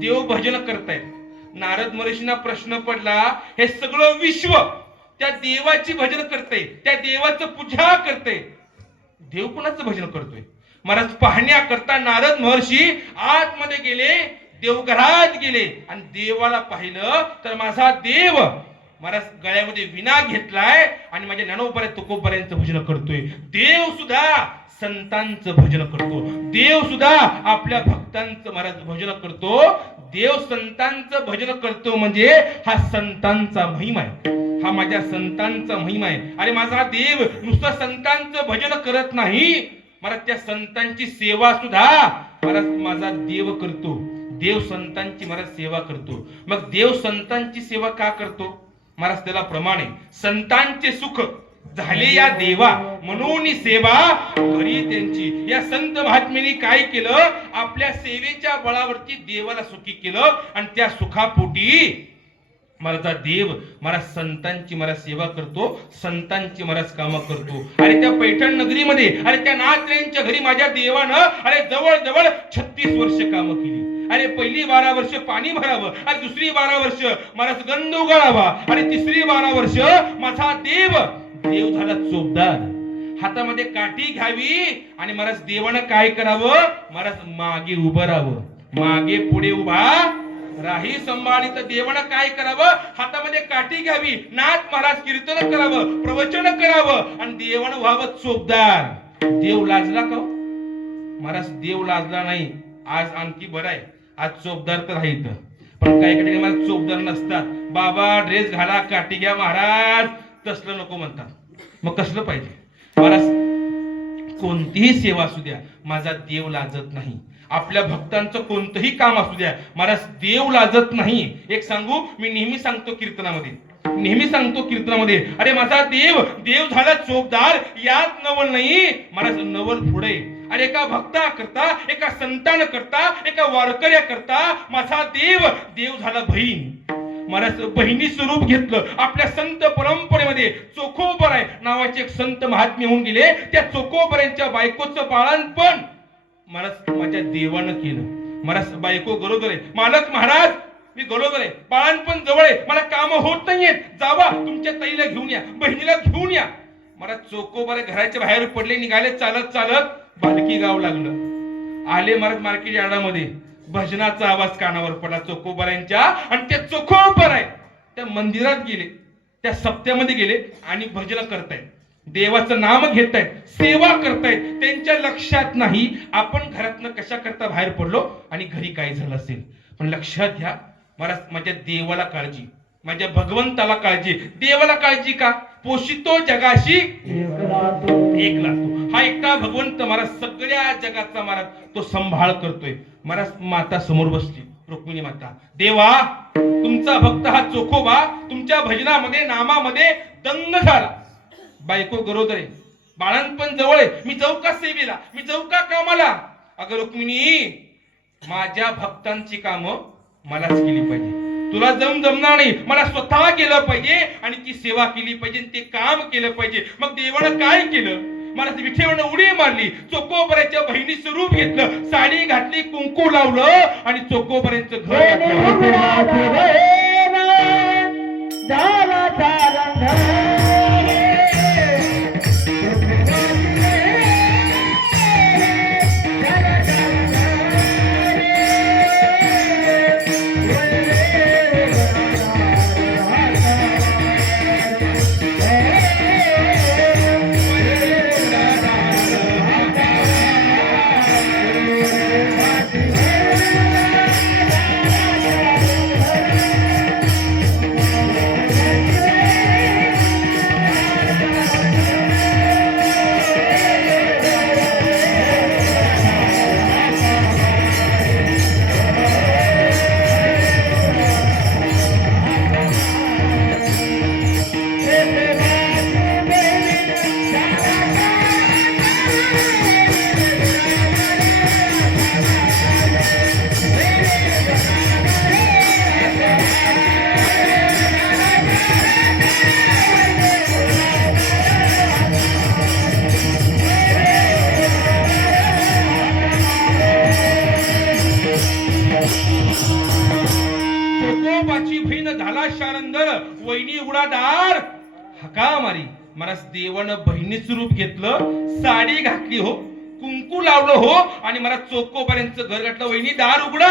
देव भजन करतायत. नारद महर्षींना प्रश्न पडला, हे सगळं विश्व त्या देवाची भजन करते, त्या देवाचं पूजा करते, देव कुणाचं भजन करतोय? महाराज पाहण्याकरता नारद महर्षी आतमध्ये गेले, देवघरात गेले आणि देवाला पाहिलं तर माझा देव महाराज गळ्यामध्ये विना घेतलाय आणि माझ्या ज्ञानोबा तुकोबाऱ्यांचं भजन करतोय. देव सुद्धा संतांचं भजन करतो. देव सुद्धा आपल्या भक्तांचं महाराज भजन करतो. देव संतांचं भजन करतो म्हणजे हा संतांचा महिमा आहे. हा माझ्या संतांचा महिमा आहे. आणि माझा देव नुसतं संतांचं भजन करत नाही, महाराज त्या संतांची सेवा सुद्धा महाराज माझा देव करतो. देव संतांची महाराज सेवा करतो. मग देव संतांची सेवा का करतो महाराज? त्याला प्रमाणे संतांचे सुख झाले या देवा म्हणून सेवा घरी त्यांची. या संत महात्म्यांनी काय केलं? आपल्या सेवेच्या बळावरती देवाला सुखी केलं आणि त्या सुखापोटी माझा देव महाराज संतांची महाराज सेवा करतो, संतांची महाराज कामं करतो. आणि त्या पैठण नगरीमध्ये आणि त्या नाथऱ्यांच्या घरी माझ्या देवानं अरे जवळ 36 वर्ष कामं केली. अरे पहिली 12 वर्ष पाणी भरावं आणि दुसरी 12 वर्ष महाराज गंध उगाळावा आणि तिसरी 12 वर्ष माझा देव झाला चोपदार. हातामध्ये काठी घ्यावी आणि महाराज देवानं काय करावं? महाराज मागे उभं राहावं. मागे पुढे उभा राही संभाळीत देवानं काय करावं? हातामध्ये काठी घ्यावी, नाथ महाराज कीर्तन करावं, प्रवचन करावं आणि देवानं व्हावं चोपदार. देव लाजला का महाराज? देव लाजला नाही. आज आणखी बरं आहे, आज चोपदार तर आहे इथं, पण काही ठिकाणी मला चोपदार नसतात. बाबा ड्रेस घाला, काठी घ्या महाराज, तसलं नको म्हणतात. मग कसलं पाहिजे महाराज? कोणतीही सेवा असू द्या, माझा देव लाजत नाही. आपल्या भक्तांचं कोणतंही काम असू द्या, महाराज देव लाजत नाही. एक सांगू, मी नेहमी सांगतो कीर्तनामध्ये, अरे माझा देव झाला चोपदार. यात नवल नाही महाराज, नवल पुढे. अरे एका भक्ता करता, एका संतान करता, एका वारकऱ्या करता माझा देव झाला बहीण. महाराज बहिणी स्वरूप घेतलं. आपल्या संत परंपरेमध्ये चोखोबराय नावाचे एक संत महात्मे होऊन गेले. त्या चोखोबऱ्यांच्या बायकोचं बाळंतपण महाराज माझ्या देवानं केलं. महाराज बायको गरोदर आहे, मालक महाराज मी गरोदर आहे, बाळंतपण जवळ आहे, मला काम होत नाहीयेत, जावा तुमच्या ताईला घेऊन या, बहिणीला घेऊन या. महाराज चोखोबरे घराच्या बाहेर पडले, निघाले चालत बालकी गाव लागलं. आले महाराज मार्केट यार्डामध्ये, भजनाचा आवाज कानावर पडला चोखोबऱ्यांच्या. आणि त्या चोखोबराय त्या मंदिरात गेले, त्या सप्त्यामध्ये गेले आणि भजन करतायत, देवाचं नाम घेतायत, सेवा करतायत. त्यांच्या लक्षात नाही आपण घरातनं कशा करता बाहेर पडलो आणि घरी काय झालं असेल. पण लक्षात घ्या महाराज, माझ्या देवाला काळजी, माझ्या भगवंताला काळजी. देवाला काळजी का? पोषितो जगाशी एक लागतो. हा एकटा भगवंत महाराज सगळ्या जगाचा महाराज तो संभाळ करतोय. महाराज माता समोर बसली, रुक्मिणी माता. देवा तुमचा भक्त हा चोखोबा तुमच्या भजनामध्ये नामामध्ये दंग झाला. बायको गरोदर आहे, बाळंतपण जवळ आहे, मी जाऊ का सेवेला, मी जाऊ का कामाला? अगं रुक्मिणी, माझ्या भक्तांची कामं मलाच केली पाहिजे, तुला जमणार नाही. मला स्वतः केलं पाहिजे आणि ती सेवा केली पाहिजे, ते काम केलं पाहिजे. मग देवानं काय केलं? मला विठेवानं उडी मारली, चोखोबऱ्याच्या बहिणी स्वरूप घेतलं, साडी घातली, कुंकू लावलं आणि चोखोबऱ्यांचं घर वहिनी उडादार हका मारी. महाराज देवानं बहिणीचं रूप घेतलं, साडी घातली हो, कुंकू लावलं हो आणि महाराज चोखोबऱ्यांचं घर गाठलं. वहिनी दार उघडा.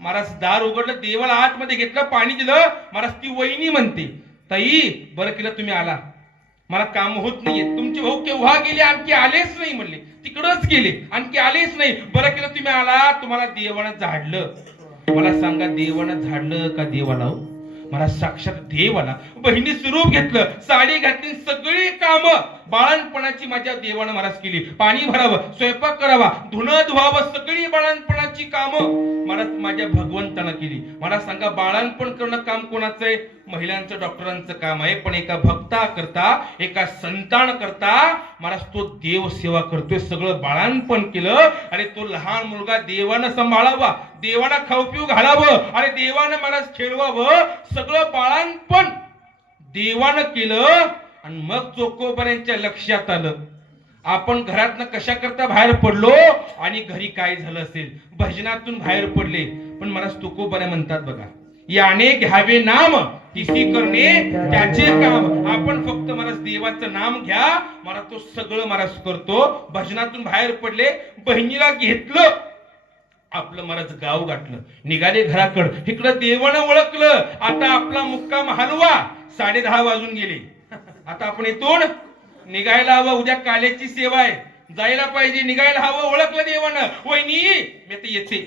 महाराज दार उघडलं, देवाला आतमध्ये घेतलं, पाणी दिलं. महाराज ती वहिनी म्हणते, ताई बरं केलं तुम्ही आला, मला काम होत नाहीये. तुमचे भाऊ केव्हा गेले, आणखी आलेच नाही म्हणले, तिकडच गेले, आणखी आलेच नाही. बरं केलं तुम्ही आला, तुम्हाला देवानं झाडलं. मला सांगा, देवानं झाडलं का देवाला? हो, मला साक्षात देवाला. बहिणी स्वरूप घेतलं, साडी घातली, सगळी कामं बाळणपणाची माझ्या देवानं महाराज केली. पाणी भरावं, स्वयंपाक करावा, धुणं धुवावं, सगळी बाळणपणाची कामं मला माझ्या भगवंतानं केली. मला सांगा, बाळणपण करणं काम कोणाचं आहे? महिलांचं, डॉक्टरांचं काम आहे. पण एका भक्ता करता, एका संतान करता मला तो देव सेवा करतोय. सगळं बाळणपण केलं आणि तो लहान मुलगा देवानं सांभाळावा, देवानं खाऊ पिऊ घालावं आणि देवानं मला खेळवावं. सगळं बाळणपण देवानं केलं. आणि मग चोकोबाऱ्यांच्या लक्षात आलं, आपण घरातनं कशा करता बाहेर पडलो आणि घरी काय झालं असेल. भजनातून बाहेर पडले, पण मला तुकोबाऱ्या म्हणतात बघा, याने घ्यावे नाम तिसी करणे त्याचे काम. आपण फक्त मला देवाचं नाम घ्या, मला तो सगळं मला करतो. भजनातून बाहेर पडले, बहिणीला घेतलं, आपलं महाराज गाव गाठलं, निघाले घराकडं. इकडं देवानं ओळखलं, आता आपला मुक्काम हलवा. 10:30 वाजून गेले. आता आपण इथून निघायला हवं, उद्या काल्याची सेवा आहे, जायला पाहिजे, निघायला हवं. ओळखलं देवानं, वहिनी मी आता येते,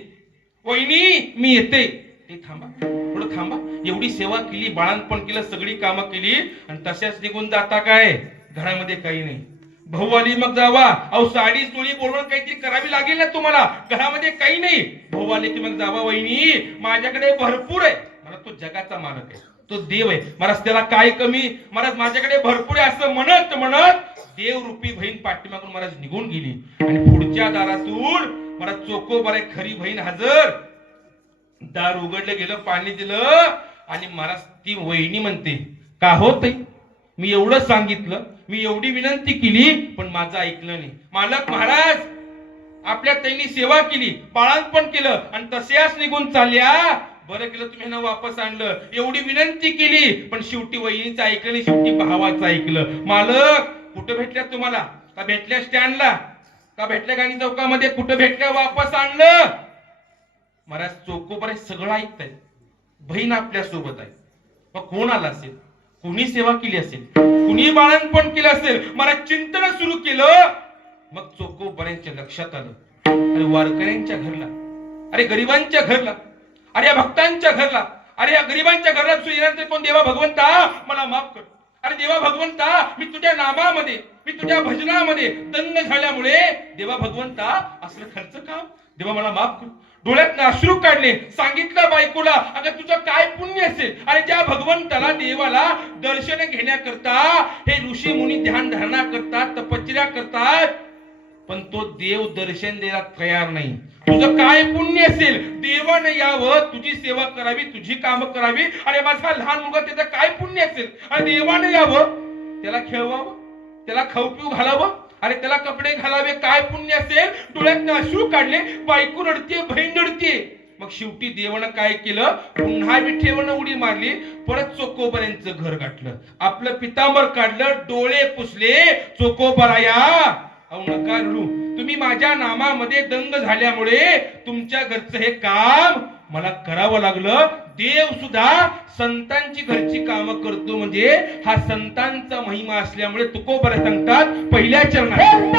वहिनी मी येते. ते थांबा, थोडं थांबा. एवढी सेवा केली, बाळणपण केलं, सगळी कामं केली आणि तशाच निघून जाता काय? घरामध्ये काही नाही. भाऊ आली मग जावा. अहो, साडी चोळी बोलवून काहीतरी करावी लागेल ना तुम्हाला. घरामध्ये काही नाही. भाऊ आले की मग जावा, वहिनी माझ्याकडे भरपूर आहे. मला तो जगाचा मालक आहे, तो देव आहे, महाराज त्याला काय कमी? महाराज माझ्याकडे भरपूर आहे असं म्हणत म्हणत देवरूपी बहीण पाठीमागून महाराज निघून गेली. आणि पुढच्या दारातून महाराज चोकोबार खरी बहीण हजर. दार उघडलं गेलं, पाणी दिलं आणि महाराज ती वहिनी म्हणते, का होत मी एवढं सांगितलं, मी एवढी विनंती केली, पण माझं ऐकलं नाही. मालक महाराज आपल्या ताईंनी सेवा केली, बाळणपण केलं आणि तशाच निघून चालल्या. बरं केलं तुम्ही ना वापस आणलं. एवढी विनंती केली, पण शेवटी वहिनीचं ऐकलं नाही, शेवटी भावाचं ऐकलं. मालक कुठं भेटल्या तुम्हाला? का भेटल्या स्टँडला? का भेटल्या गाणी चौकामध्ये? कुठं भेटल्या? वापस आणलं. महाराज चोकोबारे सगळं ऐकताय, बहीण आपल्या सोबत आहे. मग कोण आला असेल, कुणी सेवा केली असेल, कुणी बाळणपण केलं असेल. मला चिंतन सुरू केलं. मग चोकोबाऱ्यांच्या लक्षात आलं, अरे वारकऱ्यांच्या घरला, अरे गरिबांच्या घरला, अरे या भक्तांच्या घरला, अरे या गरिबांच्या घरला येणार कोण? देवा भगवंता मला माफ कर. अरे देवा भगवंता मी तुझ्या नामामध्ये, मी तुझ्या भजनामध्ये दंग झाल्यामुळे देवा भगवंता असलं खर्च काम, देवा मला माफ कर. डोळ्यात अश्रू काढले. सांगितलं बायकोला, अगं तुझं काय पुण्य असेल. अरे ज्या भगवंताला देवाला दर्शन घेण्याकरता हे ऋषी मुनी ध्यान धारणा करतात, तपश्चर्या करतात, पण तो देव दर्शन द्यायला तयार नाही. तुझं काय पुण्य असेल, देवानं यावं, तुझी सेवा करावी, तुझी कामं करावी. अरे माझा लहान मुलगा, त्याचं काय पुण्य असेल. अरे देवानं यावं, त्याला खेळवावं, त्याला खाऊ पिऊ घालावं, अरे त्याला कपडे घालावे, काय पुण्य असेल. डोळ्यात अश्रू काढले. बायको रडते, बहीण रडते. मग शेवटी देवानं काय केलं, पुन्हा विठेवनं उडी मारली. परत चोकोबाऱ्यांचं घर गाठलं, आपलं पितांबर काढलं, डोळे पुसले. चोकोबाराया अहो नका रडू, तुम्ही माझ्या नामामध्ये दंग झाल्यामुळे तुमच्या घरचं हे काम मला करावं लागलं. देव सुद्धा संतांची घरची कामं करतो, म्हणजे हा संतांचा महिमा असल्यामुळे तुकोबारा सांगतात पहिल्या चरणात,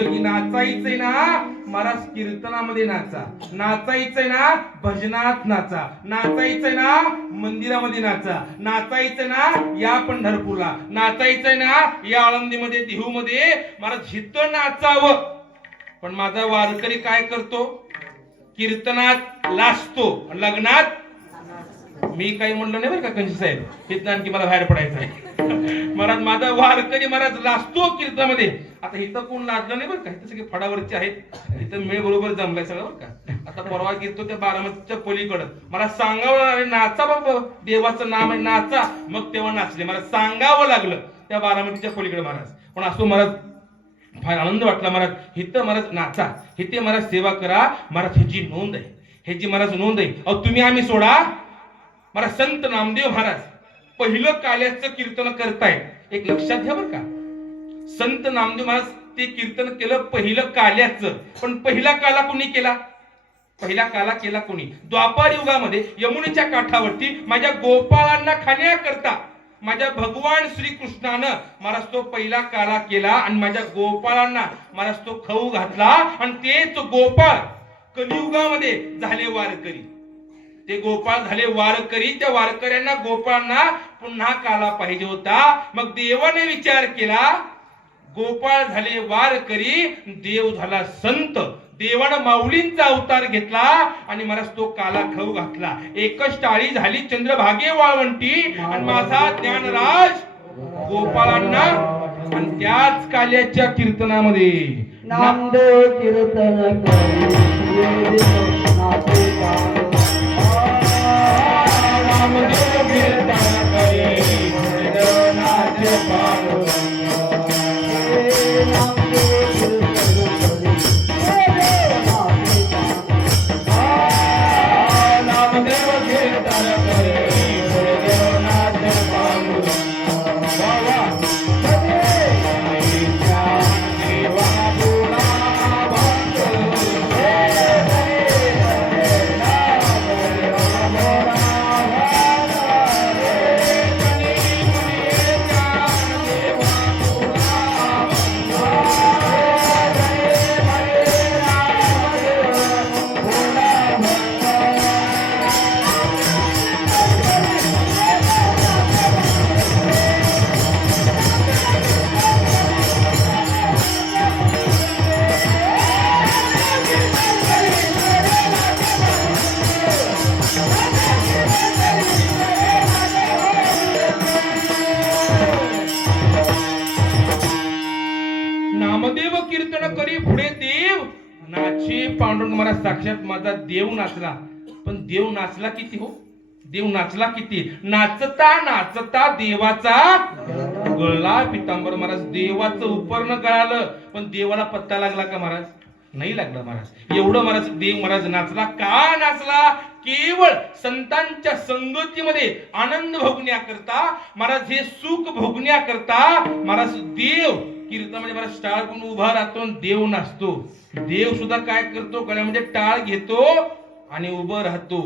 उद्योगी. नाचायचंय ना महाराज कीर्तनामध्ये नाचा, नाचायचंय ना भजनात नाचा, नाचायचंय ना मंदिरामध्ये नाचा, नाचायचंय ना या पंढरपूरला, नाचायचंय ना या आळंदीमध्ये देहूमध्ये महाराज हिथं नाचावं. पण माझा वारकरी काय करतो? कीर्तनात लाजतो, लग्नात मी काही म्हणलं नाही बरं का कंची साहेब, तिथं आणखी मला बाहेर पडायचं आहे. महाराज माझा वारकरी महाराज लाजतो कीर्तनामध्ये. आता इथं कोण लाजलं नाही बरं का, इथं सगळे फडावरचे आहेत, इथं मेळ बरोबर जमलाय सगळं बरं का. आता परवा घेतो त्या बारामतीच्या पलीकडं, मला सांगावं अरे नाचा बाबा, देवाचं नाम आहे नाचा. मग तेव्हा नाचले, मला सांगावं लागलं त्या बारामतीच्या पलीकडे महाराज. पण असो महाराज, फार आनंद वाटला महाराज. इथं महाराज नाचा, इथे महाराज सेवा करा महाराज, ह्याची नोंद आहे, ह्याची महाराज नोंद आहे. अहो तुम्ही आम्ही सोडा महाराज, संत नामदेव महाराज पहिलं काल्याचं कीर्तन करतायत. एक लक्षात घ्या बरं का, संत नामदेव महाराज ते कीर्तन केलं पहिलं काल्याचं. पण पहिला काला कोणी केला? पहिला काला केला कोणी? द्वापार युगामध्ये यमुनेच्या काठावरती माझ्या गोपाळांना खाण्याकरता माझ्या भगवान श्रीकृष्णानं महाराज तो पहिला काला केला आणि माझ्या गोपाळांना महाराज तो खाऊ घातला. आणि तेच गोपाळ कलियुगामध्ये झाले वारकरी. ते गोपाळ झाले वारकरी. त्या वारकऱ्यांना गोपाळांना पुन्हा काला पाहिजे होता. मग देवाने विचार केला, गोपाळ झाले वारकरी, देव झाला संत. देवानं माऊलींचा अवतार घेतला आणि महाराज तो काला खाऊ घातला. एकच टाळी झाली चंद्रभागे वाळवंटी आणि माझा ज्ञानराज गोपाळांना. आणि त्याच काल्याच्या कीर्तनामध्ये नामदेव कीर्तन करी नाचे गाणं. नामदेव कीर्तन करी नाचे गाणं. नामदेव कीर्तन करी पुढे देव नाचे. पांडुरंग महाराज साक्षात माझा देव नाचला. पण देव नाचला किती हो? देव नाचला किती? नाचता नाचता देवाचा गळला पितांबर. महाराज देवाचं उपर्ण गळालं, पण देवाला पत्ता लागला का महाराज? नाही लागला महाराज. एवढं महाराज देव महाराज नाचला. का नाचला? केवळ संतांच्या संगतीमध्ये आनंद भोगण्याकरता महाराज, हे सुख भोगण्याकरता महाराज देव कीर्तनामध्ये महाराज टाळ करून उभा राहतो आणि देव नाचतो. देव सुद्धा काय करतो? गळ्यामध्ये टाळ घेतो आणि उभं राहतो.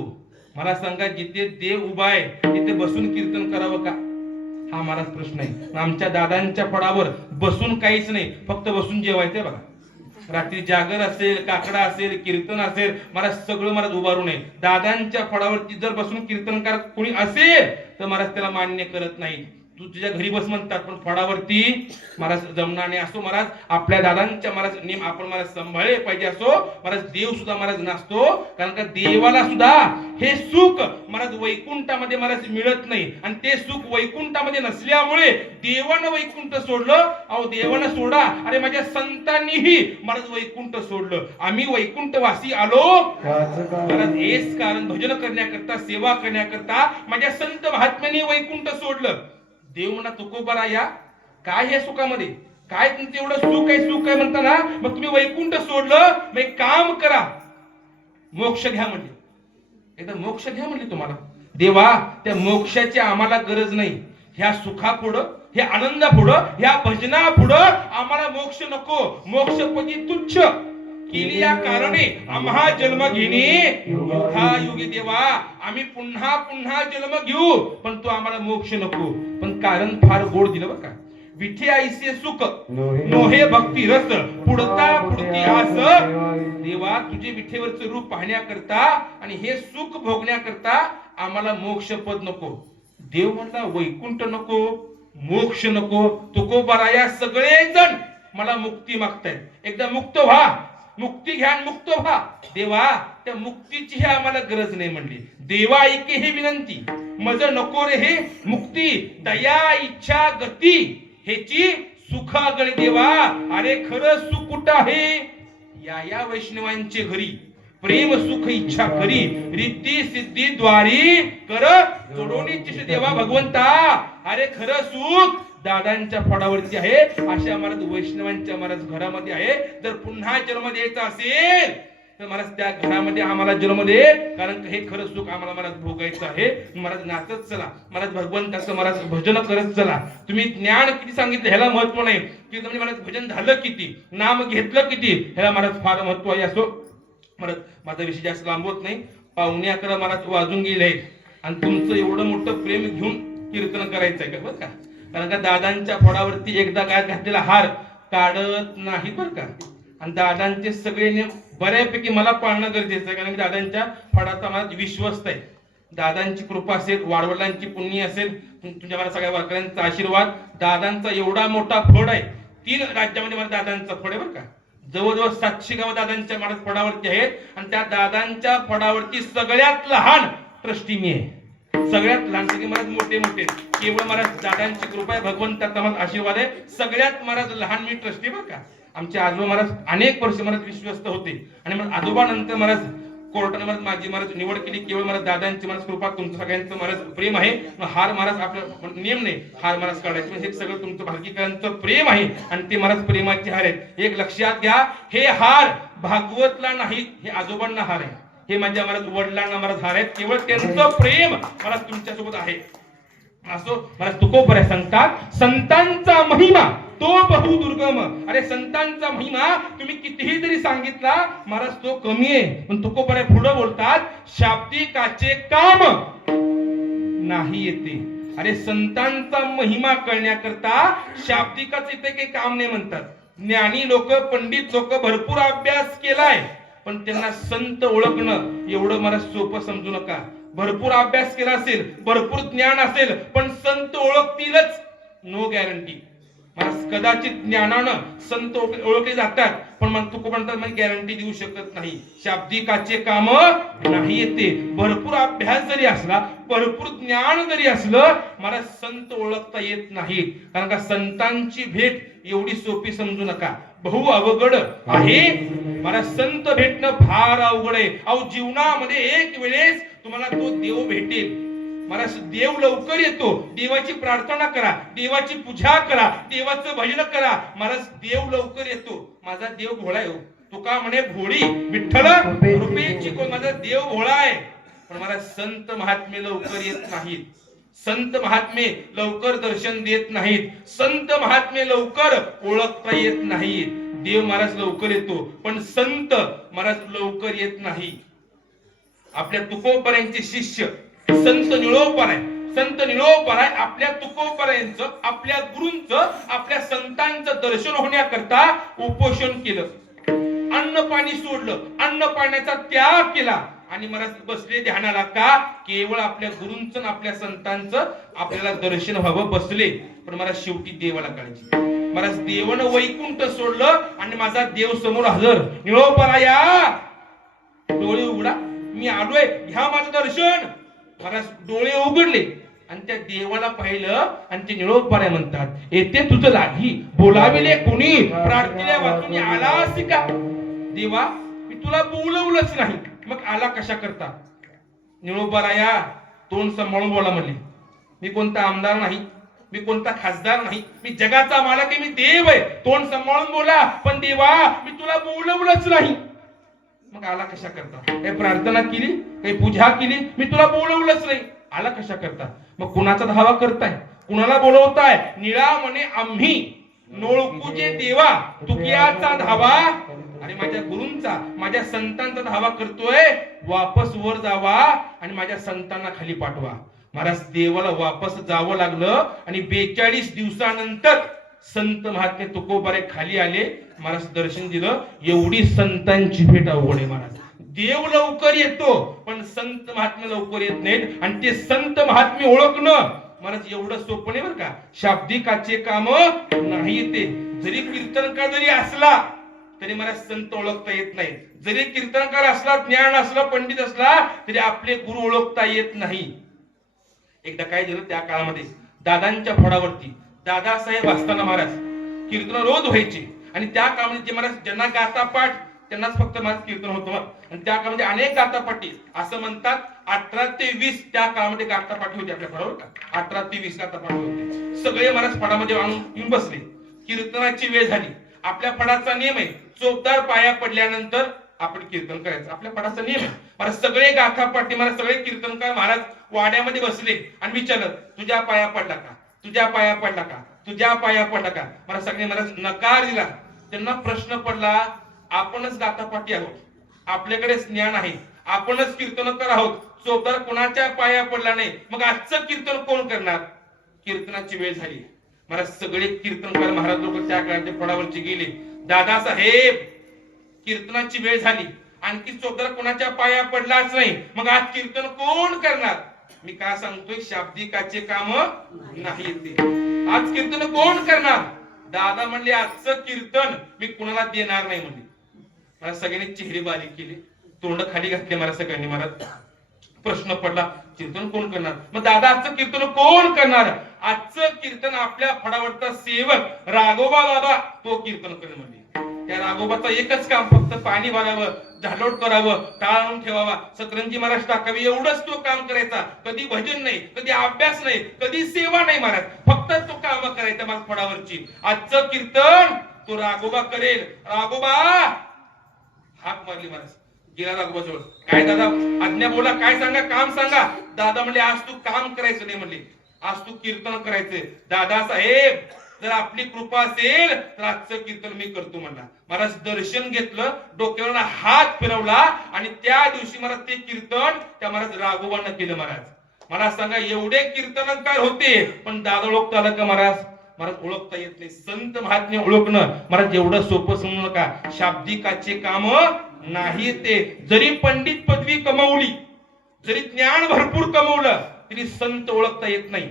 मला सांगा, जिथे देव उभा आहे तिथे बसून कीर्तन करावं का? हा महाराज प्रश्न आहे. आमच्या दादांच्या फळावर बसून काहीच नाही, फक्त बसून जेवायचंय बघा. रात्री जागर असेल, काकडा असेल, कीर्तन असेल, महाराज सगळं महाराज उभारून आहे. दादांच्या फळावरती जर बसून कीर्तनकार कोणी असेल तर महाराज त्याला मान्य करत नाही. तू तुझ्या घरी बस म्हणतात, पण फळावरती महाराज जमणाने असो. महाराज आपल्या दादांच्या महाराज नेम आपण महाराज सांभाळले पाहिजे. असो महाराज देव सुद्धा महाराज नाचतो, कारण का देवाला सुद्धा हे सुख महाराज वैकुंठामध्ये महाराज मिळत नाही. आणि ते सुख वैकुंठामध्ये नसल्यामुळे देवानं वैकुंठ सोडलं. अहो देवानं सोडा, अरे माझ्या संतांनीही महाराज वैकुंठ सोडलं. आम्ही वैकुंठवासी आलो महाराज हेच कारण, भजन करण्याकरता, सेवा करण्याकरता माझ्या संत महात्म्यांनी वैकुंठ सोडलं. देव म्हणा तुकोबरा या काय हे सुखामध्ये, काय तुमचं एवढं सुख आहे, सुख आहे म्हणता ना, मग तुम्ही वैकुंठ सोडलं. मग एक काम करा, मोक्ष घ्या म्हणले. एकदा मोक्ष घ्या म्हणले तुम्हाला. देवा त्या मोक्षाची आम्हाला गरज नाही. ह्या सुखापुढं, ह्या आनंदापुढं, ह्या भजनापुढं आम्हाला मोक्ष नको. मोक्षपदी तुच्छ केली या कारणे आम्हा जन्म घेणे युगी. देवा आम्ही पुन्हा पुन्हा जन्म घेऊ, पण तो आम्हाला मोक्ष नको. पण कारण फार गोड दिलं बरं का. विठे आईसे सुख नोहे भक्ती रस पुढता पुढती आस. देवा तुझे विठेवरचं रूप पाहण्याकरता आणि हे सुख भोगण्याकरता आम्हाला मोक्ष पद नको. देव म्हणला वैकुंठ नको, मोक्ष नको. तुकोबाराया सगळे जण मला मुक्ती मागतायत. एकदा मुक्त व्हा, मुक्ती घ्या आणि मुक्त व्हा. देवा त्या मुक्तीची ही आम्हाला गरज नाही म्हणली. देवा ऐके ही विनंती, मज नको रे हे मुक्ती. दया इच्छा गती हेची सुख आगळी देवा. अरे खरं सुख कुठं आहे? या वैष्णवांचे घरी प्रेम सुख इच्छा करी रिद्धी सिद्धी द्वारी कर जोडोनीची देवा भगवंता. अरे खरं सुख दादांच्या फडावरती आहे. अशा महाराज वैष्णवांच्या महाराज घरामध्ये आहे. जर पुन्हा जन्म द्यायचा असेल तर महाराज त्या घरामध्ये आम्हाला जन्म दे, कारण हे खरं सुख आम्हाला महाराज भोगायचं आहे. महाराज नाचत चला, महाराज भगवंताचं महाराज भजन करत चला. तुम्ही ज्ञान किती सांगितलं ह्याला महत्व नाही, की तुम्ही महाराज भजन झालं किती, नाम घेतलं किती, ह्याला महाराज फार महत्व आहे. असो महाराज माझा विषय जास्त लांबवत नाही. 11:15 महाराज वाजून गेले आणि तुमचं एवढं मोठं प्रेम घेऊन कीर्तन करायचं आहे का बरं का. कारण का दादांच्या फडावरती एकदा काय घातलेला हार काढत नाही बरं का. आणि दादांचे सगळे नियम बऱ्यापैकी मला पाळणं गरजेचं आहे, कारण की दादांच्या फडाचा मला विश्वस्त आहे. दादांची कृपा असेल, वाडवडिलांची पुण्य असेल, तुमच्या मला सगळ्या वारकऱ्यांचा आशीर्वाद. दादांचा एवढा मोठा फड आहे, 3 राज्यामध्ये मला दादांचा फड आहे बरं का. जवळजवळ 700 गाव दादांच्या महाराज फडावरती आहेत. आणि त्या दादांच्या फडावरती सगळ्यात लहान ट्रस्टी मी आहे. सगळ्यात लहान, सगळे महाराज मोठे मोठे. केवळ महाराज दादांची कृपा आहे, भगवंताचा मला आशीर्वाद आहे. सगळ्यात महाराज लहान मी ट्रस्टी बरं का. आमचे आजोबा महाराज अनेक वर्ष महाराज विश्वस्त होते आणि मग आजोबा नंतर महाराज कोर्टाने महाराज माझी महाराज निवड केली. केवळ महाराज दादांची महाराज कृपा, तुमचं सगळ्यांचं महाराज प्रेम आहे. हार महाराज आपला नियम नाही हार महाराज काढायचे, म्हणजे हे सगळं तुमचं भालकीकरांचं प्रेम आहे आणि ते महाराज प्रेमाचे हार आहेत. एक लक्षात घ्या, हे हार भागवतला नाही, हे आजोबांना हार आहे. हे माझ्या महाराज वडिलांना महाराज हार आहेत. केवळ त्यांचं प्रेम महाराज तुमच्या सोबत आहे. असो महाराज तुकोबर सांगतात, संतांचा महिमा तो बहु दुर्गम. अरे संतांचा महिमा तुम्ही कितीही जरी सांगितला महाराज तो कमी आहे. पण तुकोबर पुढे बोलतात, शाब्दिकाचे काम नाही येते. अरे संतांचा महिमा कळण्याकरता शाब्दिकाचं इथे काही काम नाही म्हणतात. ज्ञानी लोक, पंडित लोक भरपूर अभ्यास केलाय, पण त्यांना संत ओळखणं एवढं मला सोपं समजू नका. भरपूर अभ्यास केला असेल, भरपूर ज्ञान असेल, पण संत ओळखतीलच नो गॅरंटी. कदाचित ज्ञानानं संत ओळखले जातात, पण मग तू म्हणतात गॅरंटी देऊ शकत नाही. शाब्दिकाचे काम नाही येते. भरपूर अभ्यास जरी असला, भरपूर ज्ञान जरी असलं, मला संत ओळखता येत नाही. कारण का संतांची भेट एवढी सोपी समजू नका, बहु अवघड आहे. मला संत भेटणं फार अवघड आहे. अहो जीवनामध्ये एक वेळेस तुम्हाला तो देव भेटेल. मला देव लवकर येतो. देवाची प्रार्थना करा, देवाची पूजा करा, देवाचं भजन करा. मला देव लवकर येतो. माझा देव भोळा आहे. तुका म्हणे भोळी विठ्ठल रुपयेची कोण, माझा देव भोळा आहे. पण मला संत महात्मे लवकर येत नाहीत. संत महात्मे लवकर दर्शन देत नाहीत. संत महात्मे लवकर ओळखता येत नाहीत. देव महाराज लवकर येतो, पण संत महाराज लवकर येत नाही. आपल्या तुकोबऱ्यांचे शिष्य संत निळोपर आहे. संत निळोपर आहे. आपल्या तुकोबऱ्यांचं, आपल्या गुरूंचं, आपल्या संतांचं दर्शन होण्याकरता उपोषण केलं, अन्न पाणी सोडलं, अन्न पाण्याचा त्याग केला आणि महाराज बसले ध्यानाला. का? केवळ आपल्या गुरूंचं, आपल्या संतांचं आपल्याला दर्शन व्हावं. बसले, पण महाराज शेवटी देवाला काळजी. महाराज देवानं वैकुंठ सोडलं आणि माझा देव समोर हजर. निळोपराया डोळे उघडा, मी आलोय, घ्या माझं दर्शन. महाराज डोळे उघडले आणि त्या देवाला पाहिलं आणि ते निळोपराया म्हणतात, येते तुझं लागी बोलाविले कोणी, प्रार्थनेला वाचून आलास का? देवा मी तुला बोलवलंच नाही, मग आला कशा करता? निळोपराया तोंड सांभाळून बोला म्हणले, मी कोणता आमदार नाही, मी कोणता खासदार नाही, मी जगाचा मालक आहे, मी देव आहे. तोंड सांभाळून बोला. पण देवा मी तुला बोलवलंच नाही, मग आला कशा करता? काही प्रार्थना केली, काही पूजा केली, मी तुला बोलवलंच नाही, आला कशा करता? मग कुणाचा धावा करताय, कुणाला बोलवताय? निळा म्हणे आम्ही नोळकुजे देवा तुकियाचा धावा. आणि माझ्या गुरूंचा, माझ्या संतांचा धावा करतोय. वापस वर जावा आणि माझ्या संतांना खाली पाठवा. महाराज देवाला वापस जावं लागलं आणि 42 दिवसानंतर संत महात्मे तुकोबारे खाली आले, महाराज दर्शन दिलं. एवढी संतांची भेट अवघड आहे महाराज. देव लवकर येतो पण संत महात्मे लवकर येत नाहीत. आणि ते संत महात्मे ओळखणं महाराज एवढं सोपं नाही बरं का. शाब्दिकाचे काम नाही येते. जरी कीर्तनकार जरी असला तरी मला संत ओळखता येत नाही. जरी कीर्तनकार असला, ज्ञान असला, पंडित असला तरी आपले गुरु ओळखता येत नाही. एकदा काय झालं, त्या काळामध्ये दादांच्या फळावरती दादासाहेब असताना महाराज कीर्तन रोज व्हायचे. आणि त्या काळामध्ये जे महाराज ज्यांना गाता पाठ त्यांनाच फक्त महाराज कीर्तन होतं. आणि त्या काळामध्ये अनेक गातापाठी असं म्हणतात 18 ते 20 त्या काळामध्ये गातापाठी होते आपल्या फळावर का. 18 ते 20 गातापाठी होते. सगळे महाराज फळामध्ये आणून येऊन बसले. कीर्तनाची वेळ झाली. आपल्या फळाचा नियम आहे, चोपदार पाया पडल्यानंतर आपण कीर्तन करायचं. आपल्या फळाचा नियम आहे. महाराज सगळे गाथापाठी महाराज सगळे कीर्तनकार महाराज वाड्यामध्ये बसले आणि विचारलं, तुझ्या पाया पडला का, तुझ्या पाया पडला का, तुझ्या पाया पडला का. मला सगळे महाराज नकार दिला. त्यांना प्रश्न पडला, आपणच गाथापाठी आहोत, आपल्याकडे ज्ञान आहे, आपणच कीर्तनकार आहोत, चोपदार कोणाच्या पाया पडला नाही, मग आजचं कीर्तन कोण करणार. कीर्तनाची वेळ झाली. महाराज सगळे कीर्तनकार महाराज लोक त्या काळाच्या फळावरची गेले. दादासाहेब कीर्तनाची वेळ झाली, आणखी चोपदार कोणाच्या पाया पडलाच नाही, मग आज कीर्तन कोण करणार. मी काय सांगतोय, शाब्दिकाचे काम नाही येते. आज कीर्तन कोण करणार. दादा म्हणले आजचं कीर्तन मी कुणाला देणार नाही म्हणले. मला सगळ्यांनी चेहरे बारीक केले, तोंड खाली घातले. मला सगळ्यांनी महाराज प्रश्न पडला, कीर्तन कोण करणार. मग दादा आजचं कीर्तन कोण करणार. आजचं कीर्तन आपल्या फळावरचा सेवक राघोबा दादा तो कीर्तन करेल म्हणले. त्या राघोबाचं एकच काम, फक्त पाणी भरावं, झाडलोट करावं, टाळून ठेवावा, सतरंजी महाराज टाकावी, एवढंच तो काम करायचा. कधी भजन नाही, कधी अभ्यास नाही, कधी सेवा नाही महाराज, फक्त तो काम करायचा माझ्या फळावरची. आजचं कीर्तन तो राघोबा करेल. राघोबा हाक मारली महाराज. गेला राघोबा जवळ. काय दादा आज्ञा बोला, काय सांगा, काम सांगा. दादा म्हणले आज तू काम करायचं नाही म्हणले, आज तू कीर्तन करायचंय. दादासाहेब जर आपली कृपा असेल तर आजचं कीर्तन मी करतो म्हणला. महाराज दर्शन घेतलं, डोक्यावर हात फिरवला आणि त्या दिवशी महाराज ते कीर्तन त्या महाराज राघोबांना केलं. महाराज मला सांगा, एवढे कीर्तनकार होते पण दादा ओळखता आलं का महाराज. महाराज ओळखता येत नाही. संत महात्म्य ओळखणं महाराज एवढं सोपं समजू नका. शाब्दिकाचे काम नाही ते. जरी पंडित पदवी कमवली, जरी ज्ञान भरपूर कमवलं तरी संत ओळखता येत नाही.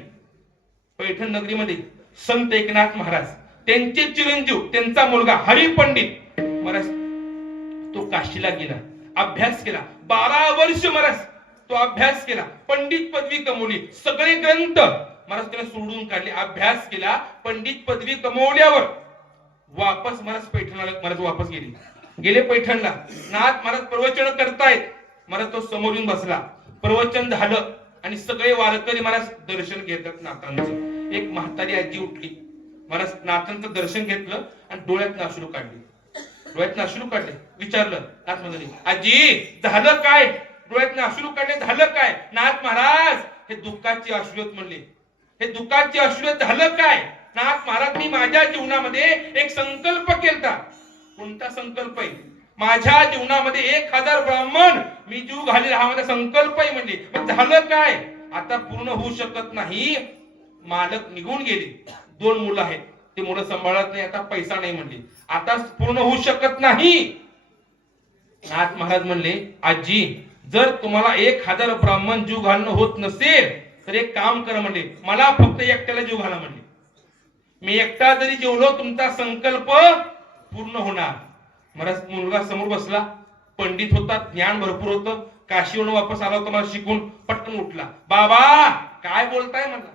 पैठण नगरीमध्ये संत एकनाथ महाराज, त्यांचे चिरंजीव, त्यांचा मुलगा हरी पंडित महाराज तो काशीला गेला, अभ्यास केला. 12 वर्ष महाराज तो अभ्यास केला, पंडित पदवी कमवली, सगळे ग्रंथ महाराज त्याने सोडून काढले, अभ्यास केला, पंडित पदवी कमवल्यावर वापस महाराज पैठणला महाराज वापस गेले पैठणला. नाथ महाराज प्रवचन करतायत. महाराज तो समोर येऊन बसला, प्रवचन झालं आणि सगळे वारकरी महाराज दर्शन घेतात नाथांचं. एक म्हातारी आजी उठली, महाराज नाथांचं दर्शन घेतलं आणि डोळ्यात अश्रू काढले. विचारलं नाथ म्हणाले, आजी झालं काय. डोळ्यात अश्रू काढले, झालं काय. नाथ महाराज हे दुःखाची अश्रू म्हणले, हे दुःखाची अश्रू झालं काय. नाथ महाराज मी माझ्या जीवनामध्ये एक संकल्प केलता. कोणता संकल्प आहे. माझ्या जीवनामध्ये 1000 ब्राह्मण मी जीव घालेल हा माझा संकल्प आहे म्हणले. पण झालं काय. आता पूर्ण होऊ शकत नाही. मालक निघून गेले, 2 मुलं आहेत, ते मुलं सांभाळत नाही, आता पैसा नाही म्हणले, आता पूर्ण होऊ शकत नाही. नाथ महाराज म्हणले, आजी जर तुम्हाला 1000 ब्राह्मण जीव घालणं होत नसेल तर एक काम करा म्हणले, मला फक्त एकट्याला जीव घाला म्हणले. मी एकटा जरी जेवलो तुमचा संकल्प पूर्ण होणार. महाराज मुलगा समोर बसला, पंडित होता, ज्ञान भरपूर होतं, काशीवरून वापस आला होता मला शिकून. पटकन उठला, बाबा काय बोलताय म्हणला.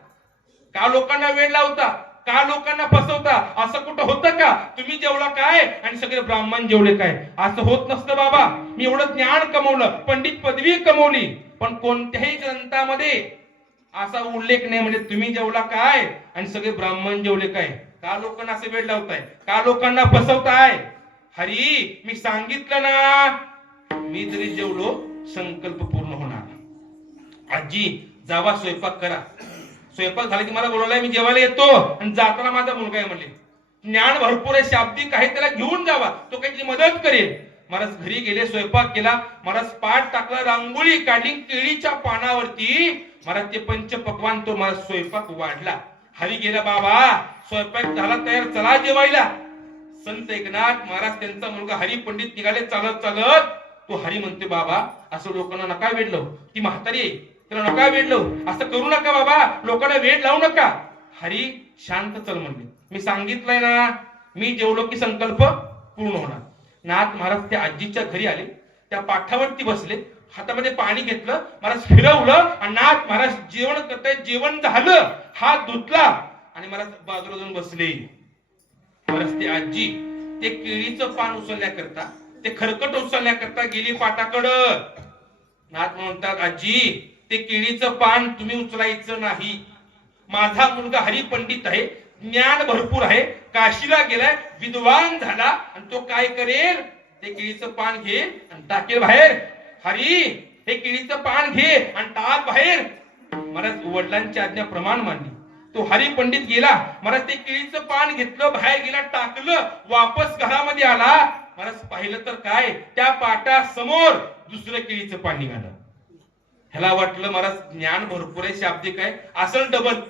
का लोकांना वेळ लावता, का लोकांना फसवता. असं कुठं होतं का. तुम्ही जेवला काय आणि सगळे ब्राह्मण जेवले काय. असं होत नसतं बाबा. मी एवढं ज्ञान कमवलं, पंडित पदवी कमवली, पण कोणत्याही ग्रंथामध्ये असा उल्लेख नाही म्हणजे तुम्ही जेवला काय आणि सगळे ब्राह्मण जेवले काय. का लोकांना असे वेळ लावताय, का लोकांना फसवताय. हरी मी सांगितलं ना, मी जरी जेवलो संकल्प पूर्ण होणार. आजी जावा स्वयंपाक करा. स्वयंपाक झाला की मला बोलवलाय, मी जेवायला येतो. आणि जाताना माझा मुलगा आहे म्हणले, ज्ञान भरपूर आहे, शाब्दिक आहे, त्याला घेऊन जावा, तो काहीतरी मदत करेल. महाराज घरी गेले, स्वयंपाक केला. महाराज पाठ टाकला, रांगोळी काढली, केळीच्या पानावरती महाराज ते पंच पक्वान तो महाराज स्वयंपाक वाढला. हरी गेला बाबा, स्वयंपाक झाला तयार, चला जेवायला. संत एकनाथ महाराज त्यांचा मुलगा हरी पंडित निघाले चालत चालत. तो हरी म्हणते बाबा, असं लोकांना नका वेड लावू, ती म्हातारी आहे, त्याला नका वेड लावू, असं करू नका बाबा, लोकांना वेड लावू नका. हरी शांत चल म्हणले, मी सांगितलंय ना, मी जेवलो की संकल्प पूर्ण होणार. नाथ महाराज त्या आजीच्या घरी आले, त्या पाठावरती बसले, हातामध्ये पाणी घेतलं, महाराज फिरवलं आणि नाथ महाराज जेवण करताय, जेवण झालं, हात धुतला आणि महाराज बाजूला जाऊन बसले. महाराज ते आजी ते केळीचं पान उचलण्याकरता, ते खरकट उचलण्याकरता गेली पाटाकडं. नाथ म्हणतात, आजी ते केळीचं पान तुम्ही उचलायचं नाही, माझा मुलगा हरी पंडित आहे, ज्ञान भरपूर आहे, काशीला गेलाय, विद्वान झाला आणि तो काय करेल, ते केळीचं पान घे आणि टाकेल बाहेर. हरी हे केळीचं पान घे आणि टाक बाहेर. महाराज वडिलांची आज्ञा प्रमाण मानली. तो हरी पंडित गेला, महाराज ते केळीचं पान घेतलं, बाहेर गेला, टाकलं, वापस घरामध्ये आला. महाराज पाहिलं तर काय, त्या पाटा समोर दुसरं केळीचं पान निघालं. ह्याला वाटलं महाराज ज्ञान भरपूर आहे, शाब्दिक आहे, असेल डबल,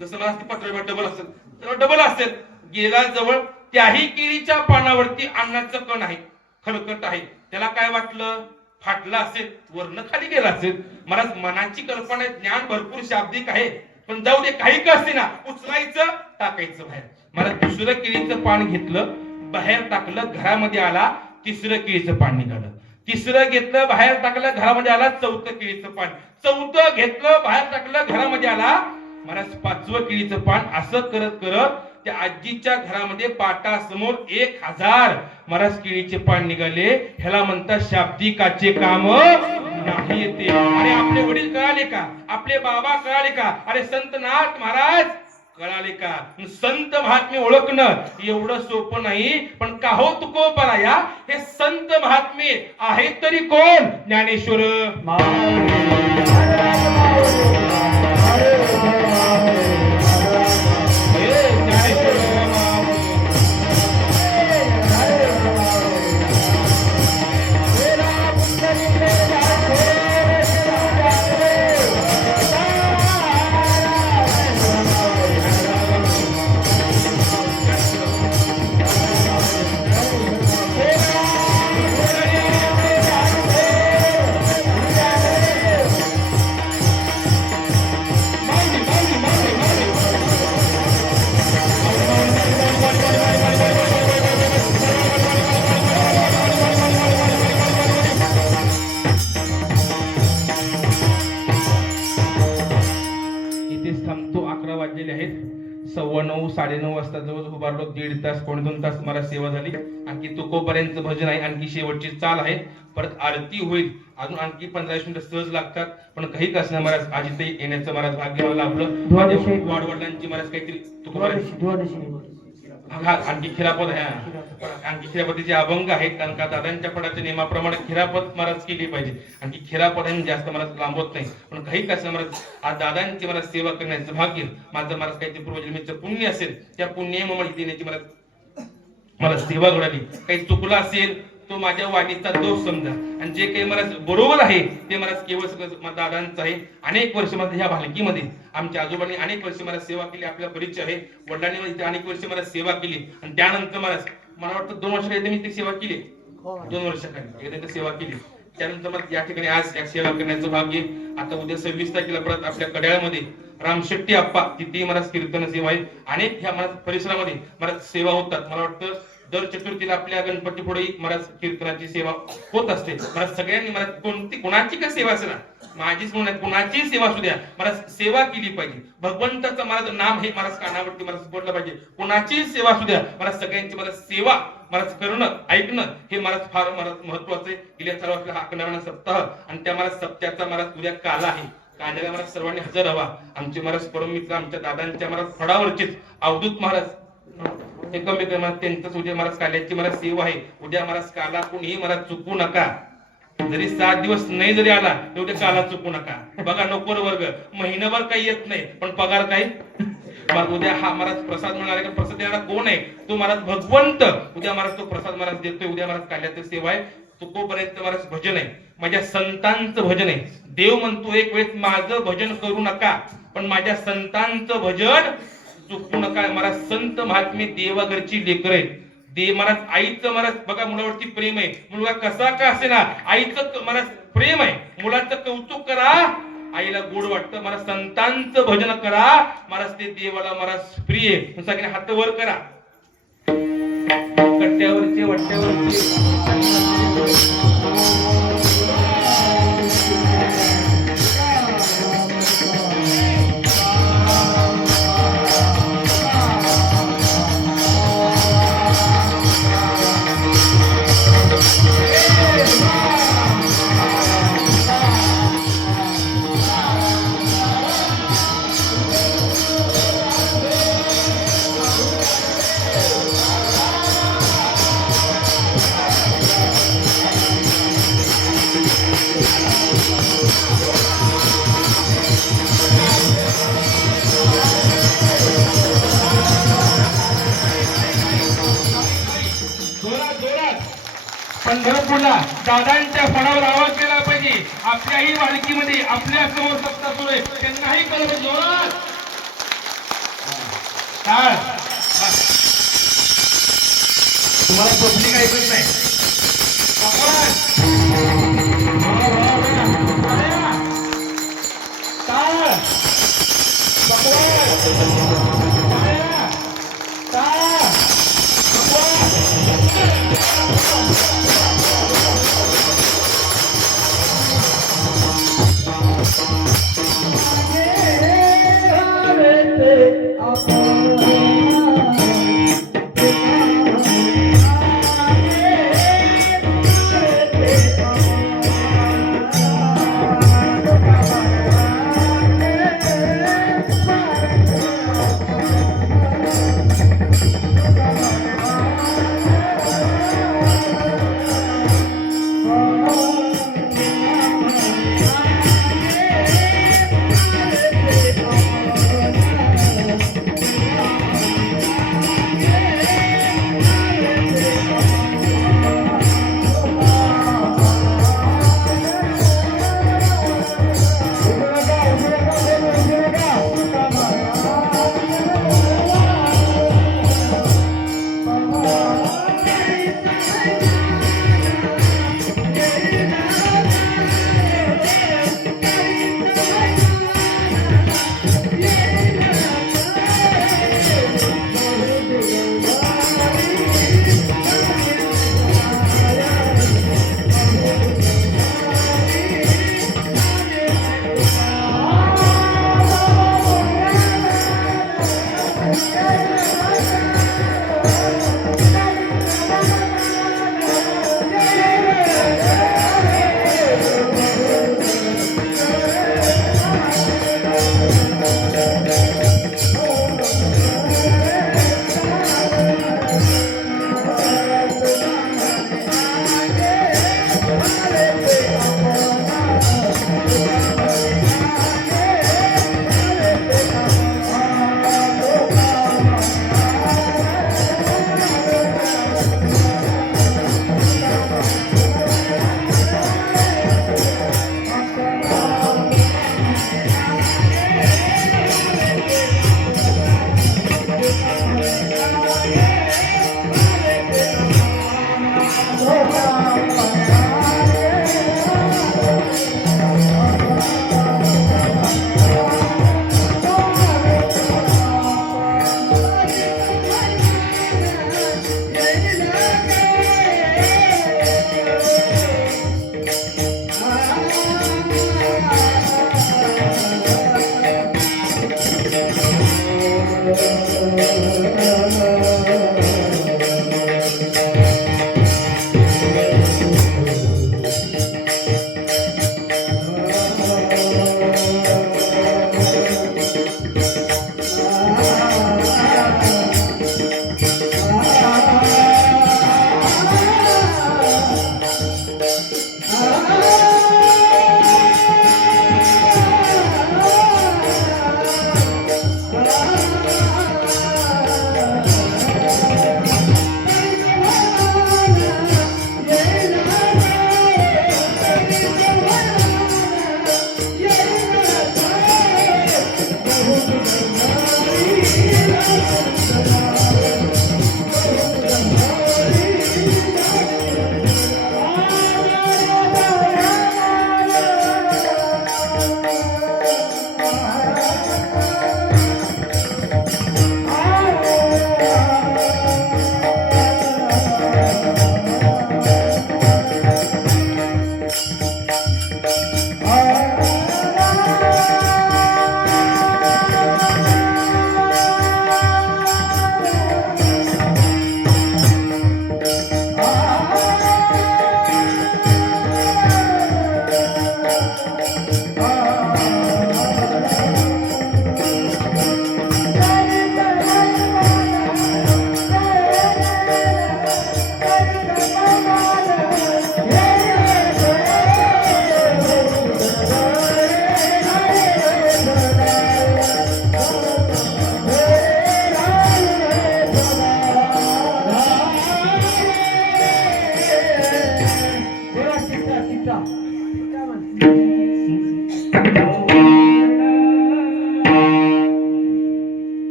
जसं महाराज ती पत्र डबल असेल, तर डबल असेल. गेला जवळ, त्याही केळीच्या पानावरती अन्नाचं कण आहे, खलकट आहे. त्याला काय वाटलं, फाटलं असेल, वरनं खाली गेला असेल. महाराज मनाची कल्पना, ज्ञान भरपूर शाब्दिक आहे, पण जाऊ दे, काही का असते ना, उचलायचं, टाकायचं बाहेर. महाराज दुसरं केळीचं पान घेतलं, बाहेर टाकलं, घरामध्ये आला, तिसरं केळीचं पान निघालं. तिसरं घेतलं, बाहेर टाकलं, घरामध्ये आला, चौथं केळीचं पान. चौथं घेतलं, बाहेर टाकलं, घरामध्ये आला, महाराज पाचवं केळीचं पान. असं करत करत त्या आजीच्या घरामध्ये पाटासमोर 1000 महाराज केळीचे पान निघाले. ह्याला म्हणतात शाब्दिकाचे काम नाही येते. अरे आपले वडील कळाले का, आपले बाबा कळाले का, अरे संत नाथ महाराज कळाले का. संत महात्मे ओळखणं एवढं सोपं नाही, पण का हो तुकोबराया, हे संत महात्मे आहेत तरी कोण, ज्ञानेश्वर आहेत. 9:15 9:30 वाजता जवळ उभारलो, 1.5 तास 2.5 तास मला सेवा झाली. आणखी तुकोपर्यंत भजन आहे, आणखी शेवटची चाल आहे, परत आरती होईल, अजून आणखी 15-20 मिनिटं सहज लागतात. पण काही कसं महाराज आज इथे येण्याचं महाराज भाग्य मला लाभलं. वाडवडिलांची महाराज काहीतरी आणखी खिरापत आहे, आणखी खिरापतीचे अभंग आहेत, कारण का दादांच्या पडाच्या नियमाप्रमाणे खिरापत महाराज केली पाहिजे. आणखी खिरापत जास्त महाराज लांबवत नाही. पण काही कसं महाराज आज दादांची मला सेवा करण्याचं भाग्य माझं महाराज काहीतरी पूर्वजन्मीचं पुण्य असेल, त्या पुण्यामुळे देण्याची मला सेवा घडाली. काही चुकलं असेल तो माझ्या वाणीचा दोष समजा, आणि जे काही मला बरोबर आहे ते मला केवळ दादांचं आहे. अनेक वर्ष मला ह्या भालकीमध्ये आमच्या आजोबांनी अनेक वर्ष मला सेवा केली, आपला परिचय आहे. वडिलांनी इथे अनेक वर्ष मला सेवा केली, आणि त्यानंतर मला वाटतं 2 वर्षाखाली मी ती सेवा केली, 2 वर्षाखाली एकदा सेवा केली. त्यानंतर मला या ठिकाणी आज या सेवा करण्याचं भाग्य. आता उद्या 26 तारखेला परत आपल्या कड्याळमध्ये रामशेट्टी आप्पा तिथे मला कीर्तन सेवा आहे. अनेक ह्या मला परिसरामध्ये मला सेवा होतात. मला वाटतं दर चतुर्थीला आपल्या गणपती पुढे महाराज कीर्तनाची सेवा होत असते. मला सगळ्यांनी मला कोणाची का सेवा असेल, माझीच म्हणून कोणाची सेवा असू द्या, मला सेवा केली पाहिजे. भगवंताचं माझं नाम हे महाराज कानावरती मला बोललं पाहिजे. कोणाची सेवा असू द्या, मला सगळ्यांची मला सेवा महाराज करणं ऐकणं हे मला फार महत्वाचं आहे. गेल्या सर्वांना हा सप्ताह आणि त्या मला सप्त्याचा मला उद्या काला आहे. काल्याला मला सर्वांनी हजर हवा. आमचे महाराज परममित्र आमच्या दादांच्या महाराज फडावरचेच अवधूत महाराज हे कमी कर त्यांचंच उद्या महाराज काल्याची मला सेवा आहे. उद्या महाराज काला कोणीही मला चुकू नका. जरी 7 दिवस नाही जरी आला तेवढे काला चुकू नका. बघा नोकर वर्ग महिनाभर काही येत नाही, पण पगार काही. उद्या हा महाराज प्रसाद मिळाला, प्रसाद देणारा कोण आहे, तो महाराज भगवंत. उद्या महाराज तो प्रसाद महाराज देतोय. उद्या महाराज काल्याची सेवा आहे. तुकोपर्यंत महाराज भजन आहे, माझ्या संतांचं भजन आहे. देव म्हणतो एक वेळेस माझं भजन करू नका, पण माझ्या संतांचं भजन चुकू नका महाराज. संत महात्मे देवाघरची लेकर आहेत. देव महाराज आईचं महाराज बघा मुलावरती प्रेम आहे. मुलगा कसा का असेना आईचं महाराज प्रेम आहे. मुलाचं कौतुक करा, आईला गोड वाटतं. महाराज संतांचं भजन करा महाराज, ते देवाला महाराज प्रिय आहे. सगळे हात वर करा. कट्ट्यावरचे वट्ट्यावरचे पंढरपूरला दादांच्या फळावर आवाज केला पाहिजे. आपल्याही वाडकीमध्ये आपल्या समोर सत्ता सुरू आहे, त्यांनाही कळलं जोरात टाळ. तुम्हाला पब्लिक ऐकत नाही. टाळ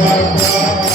Thank you.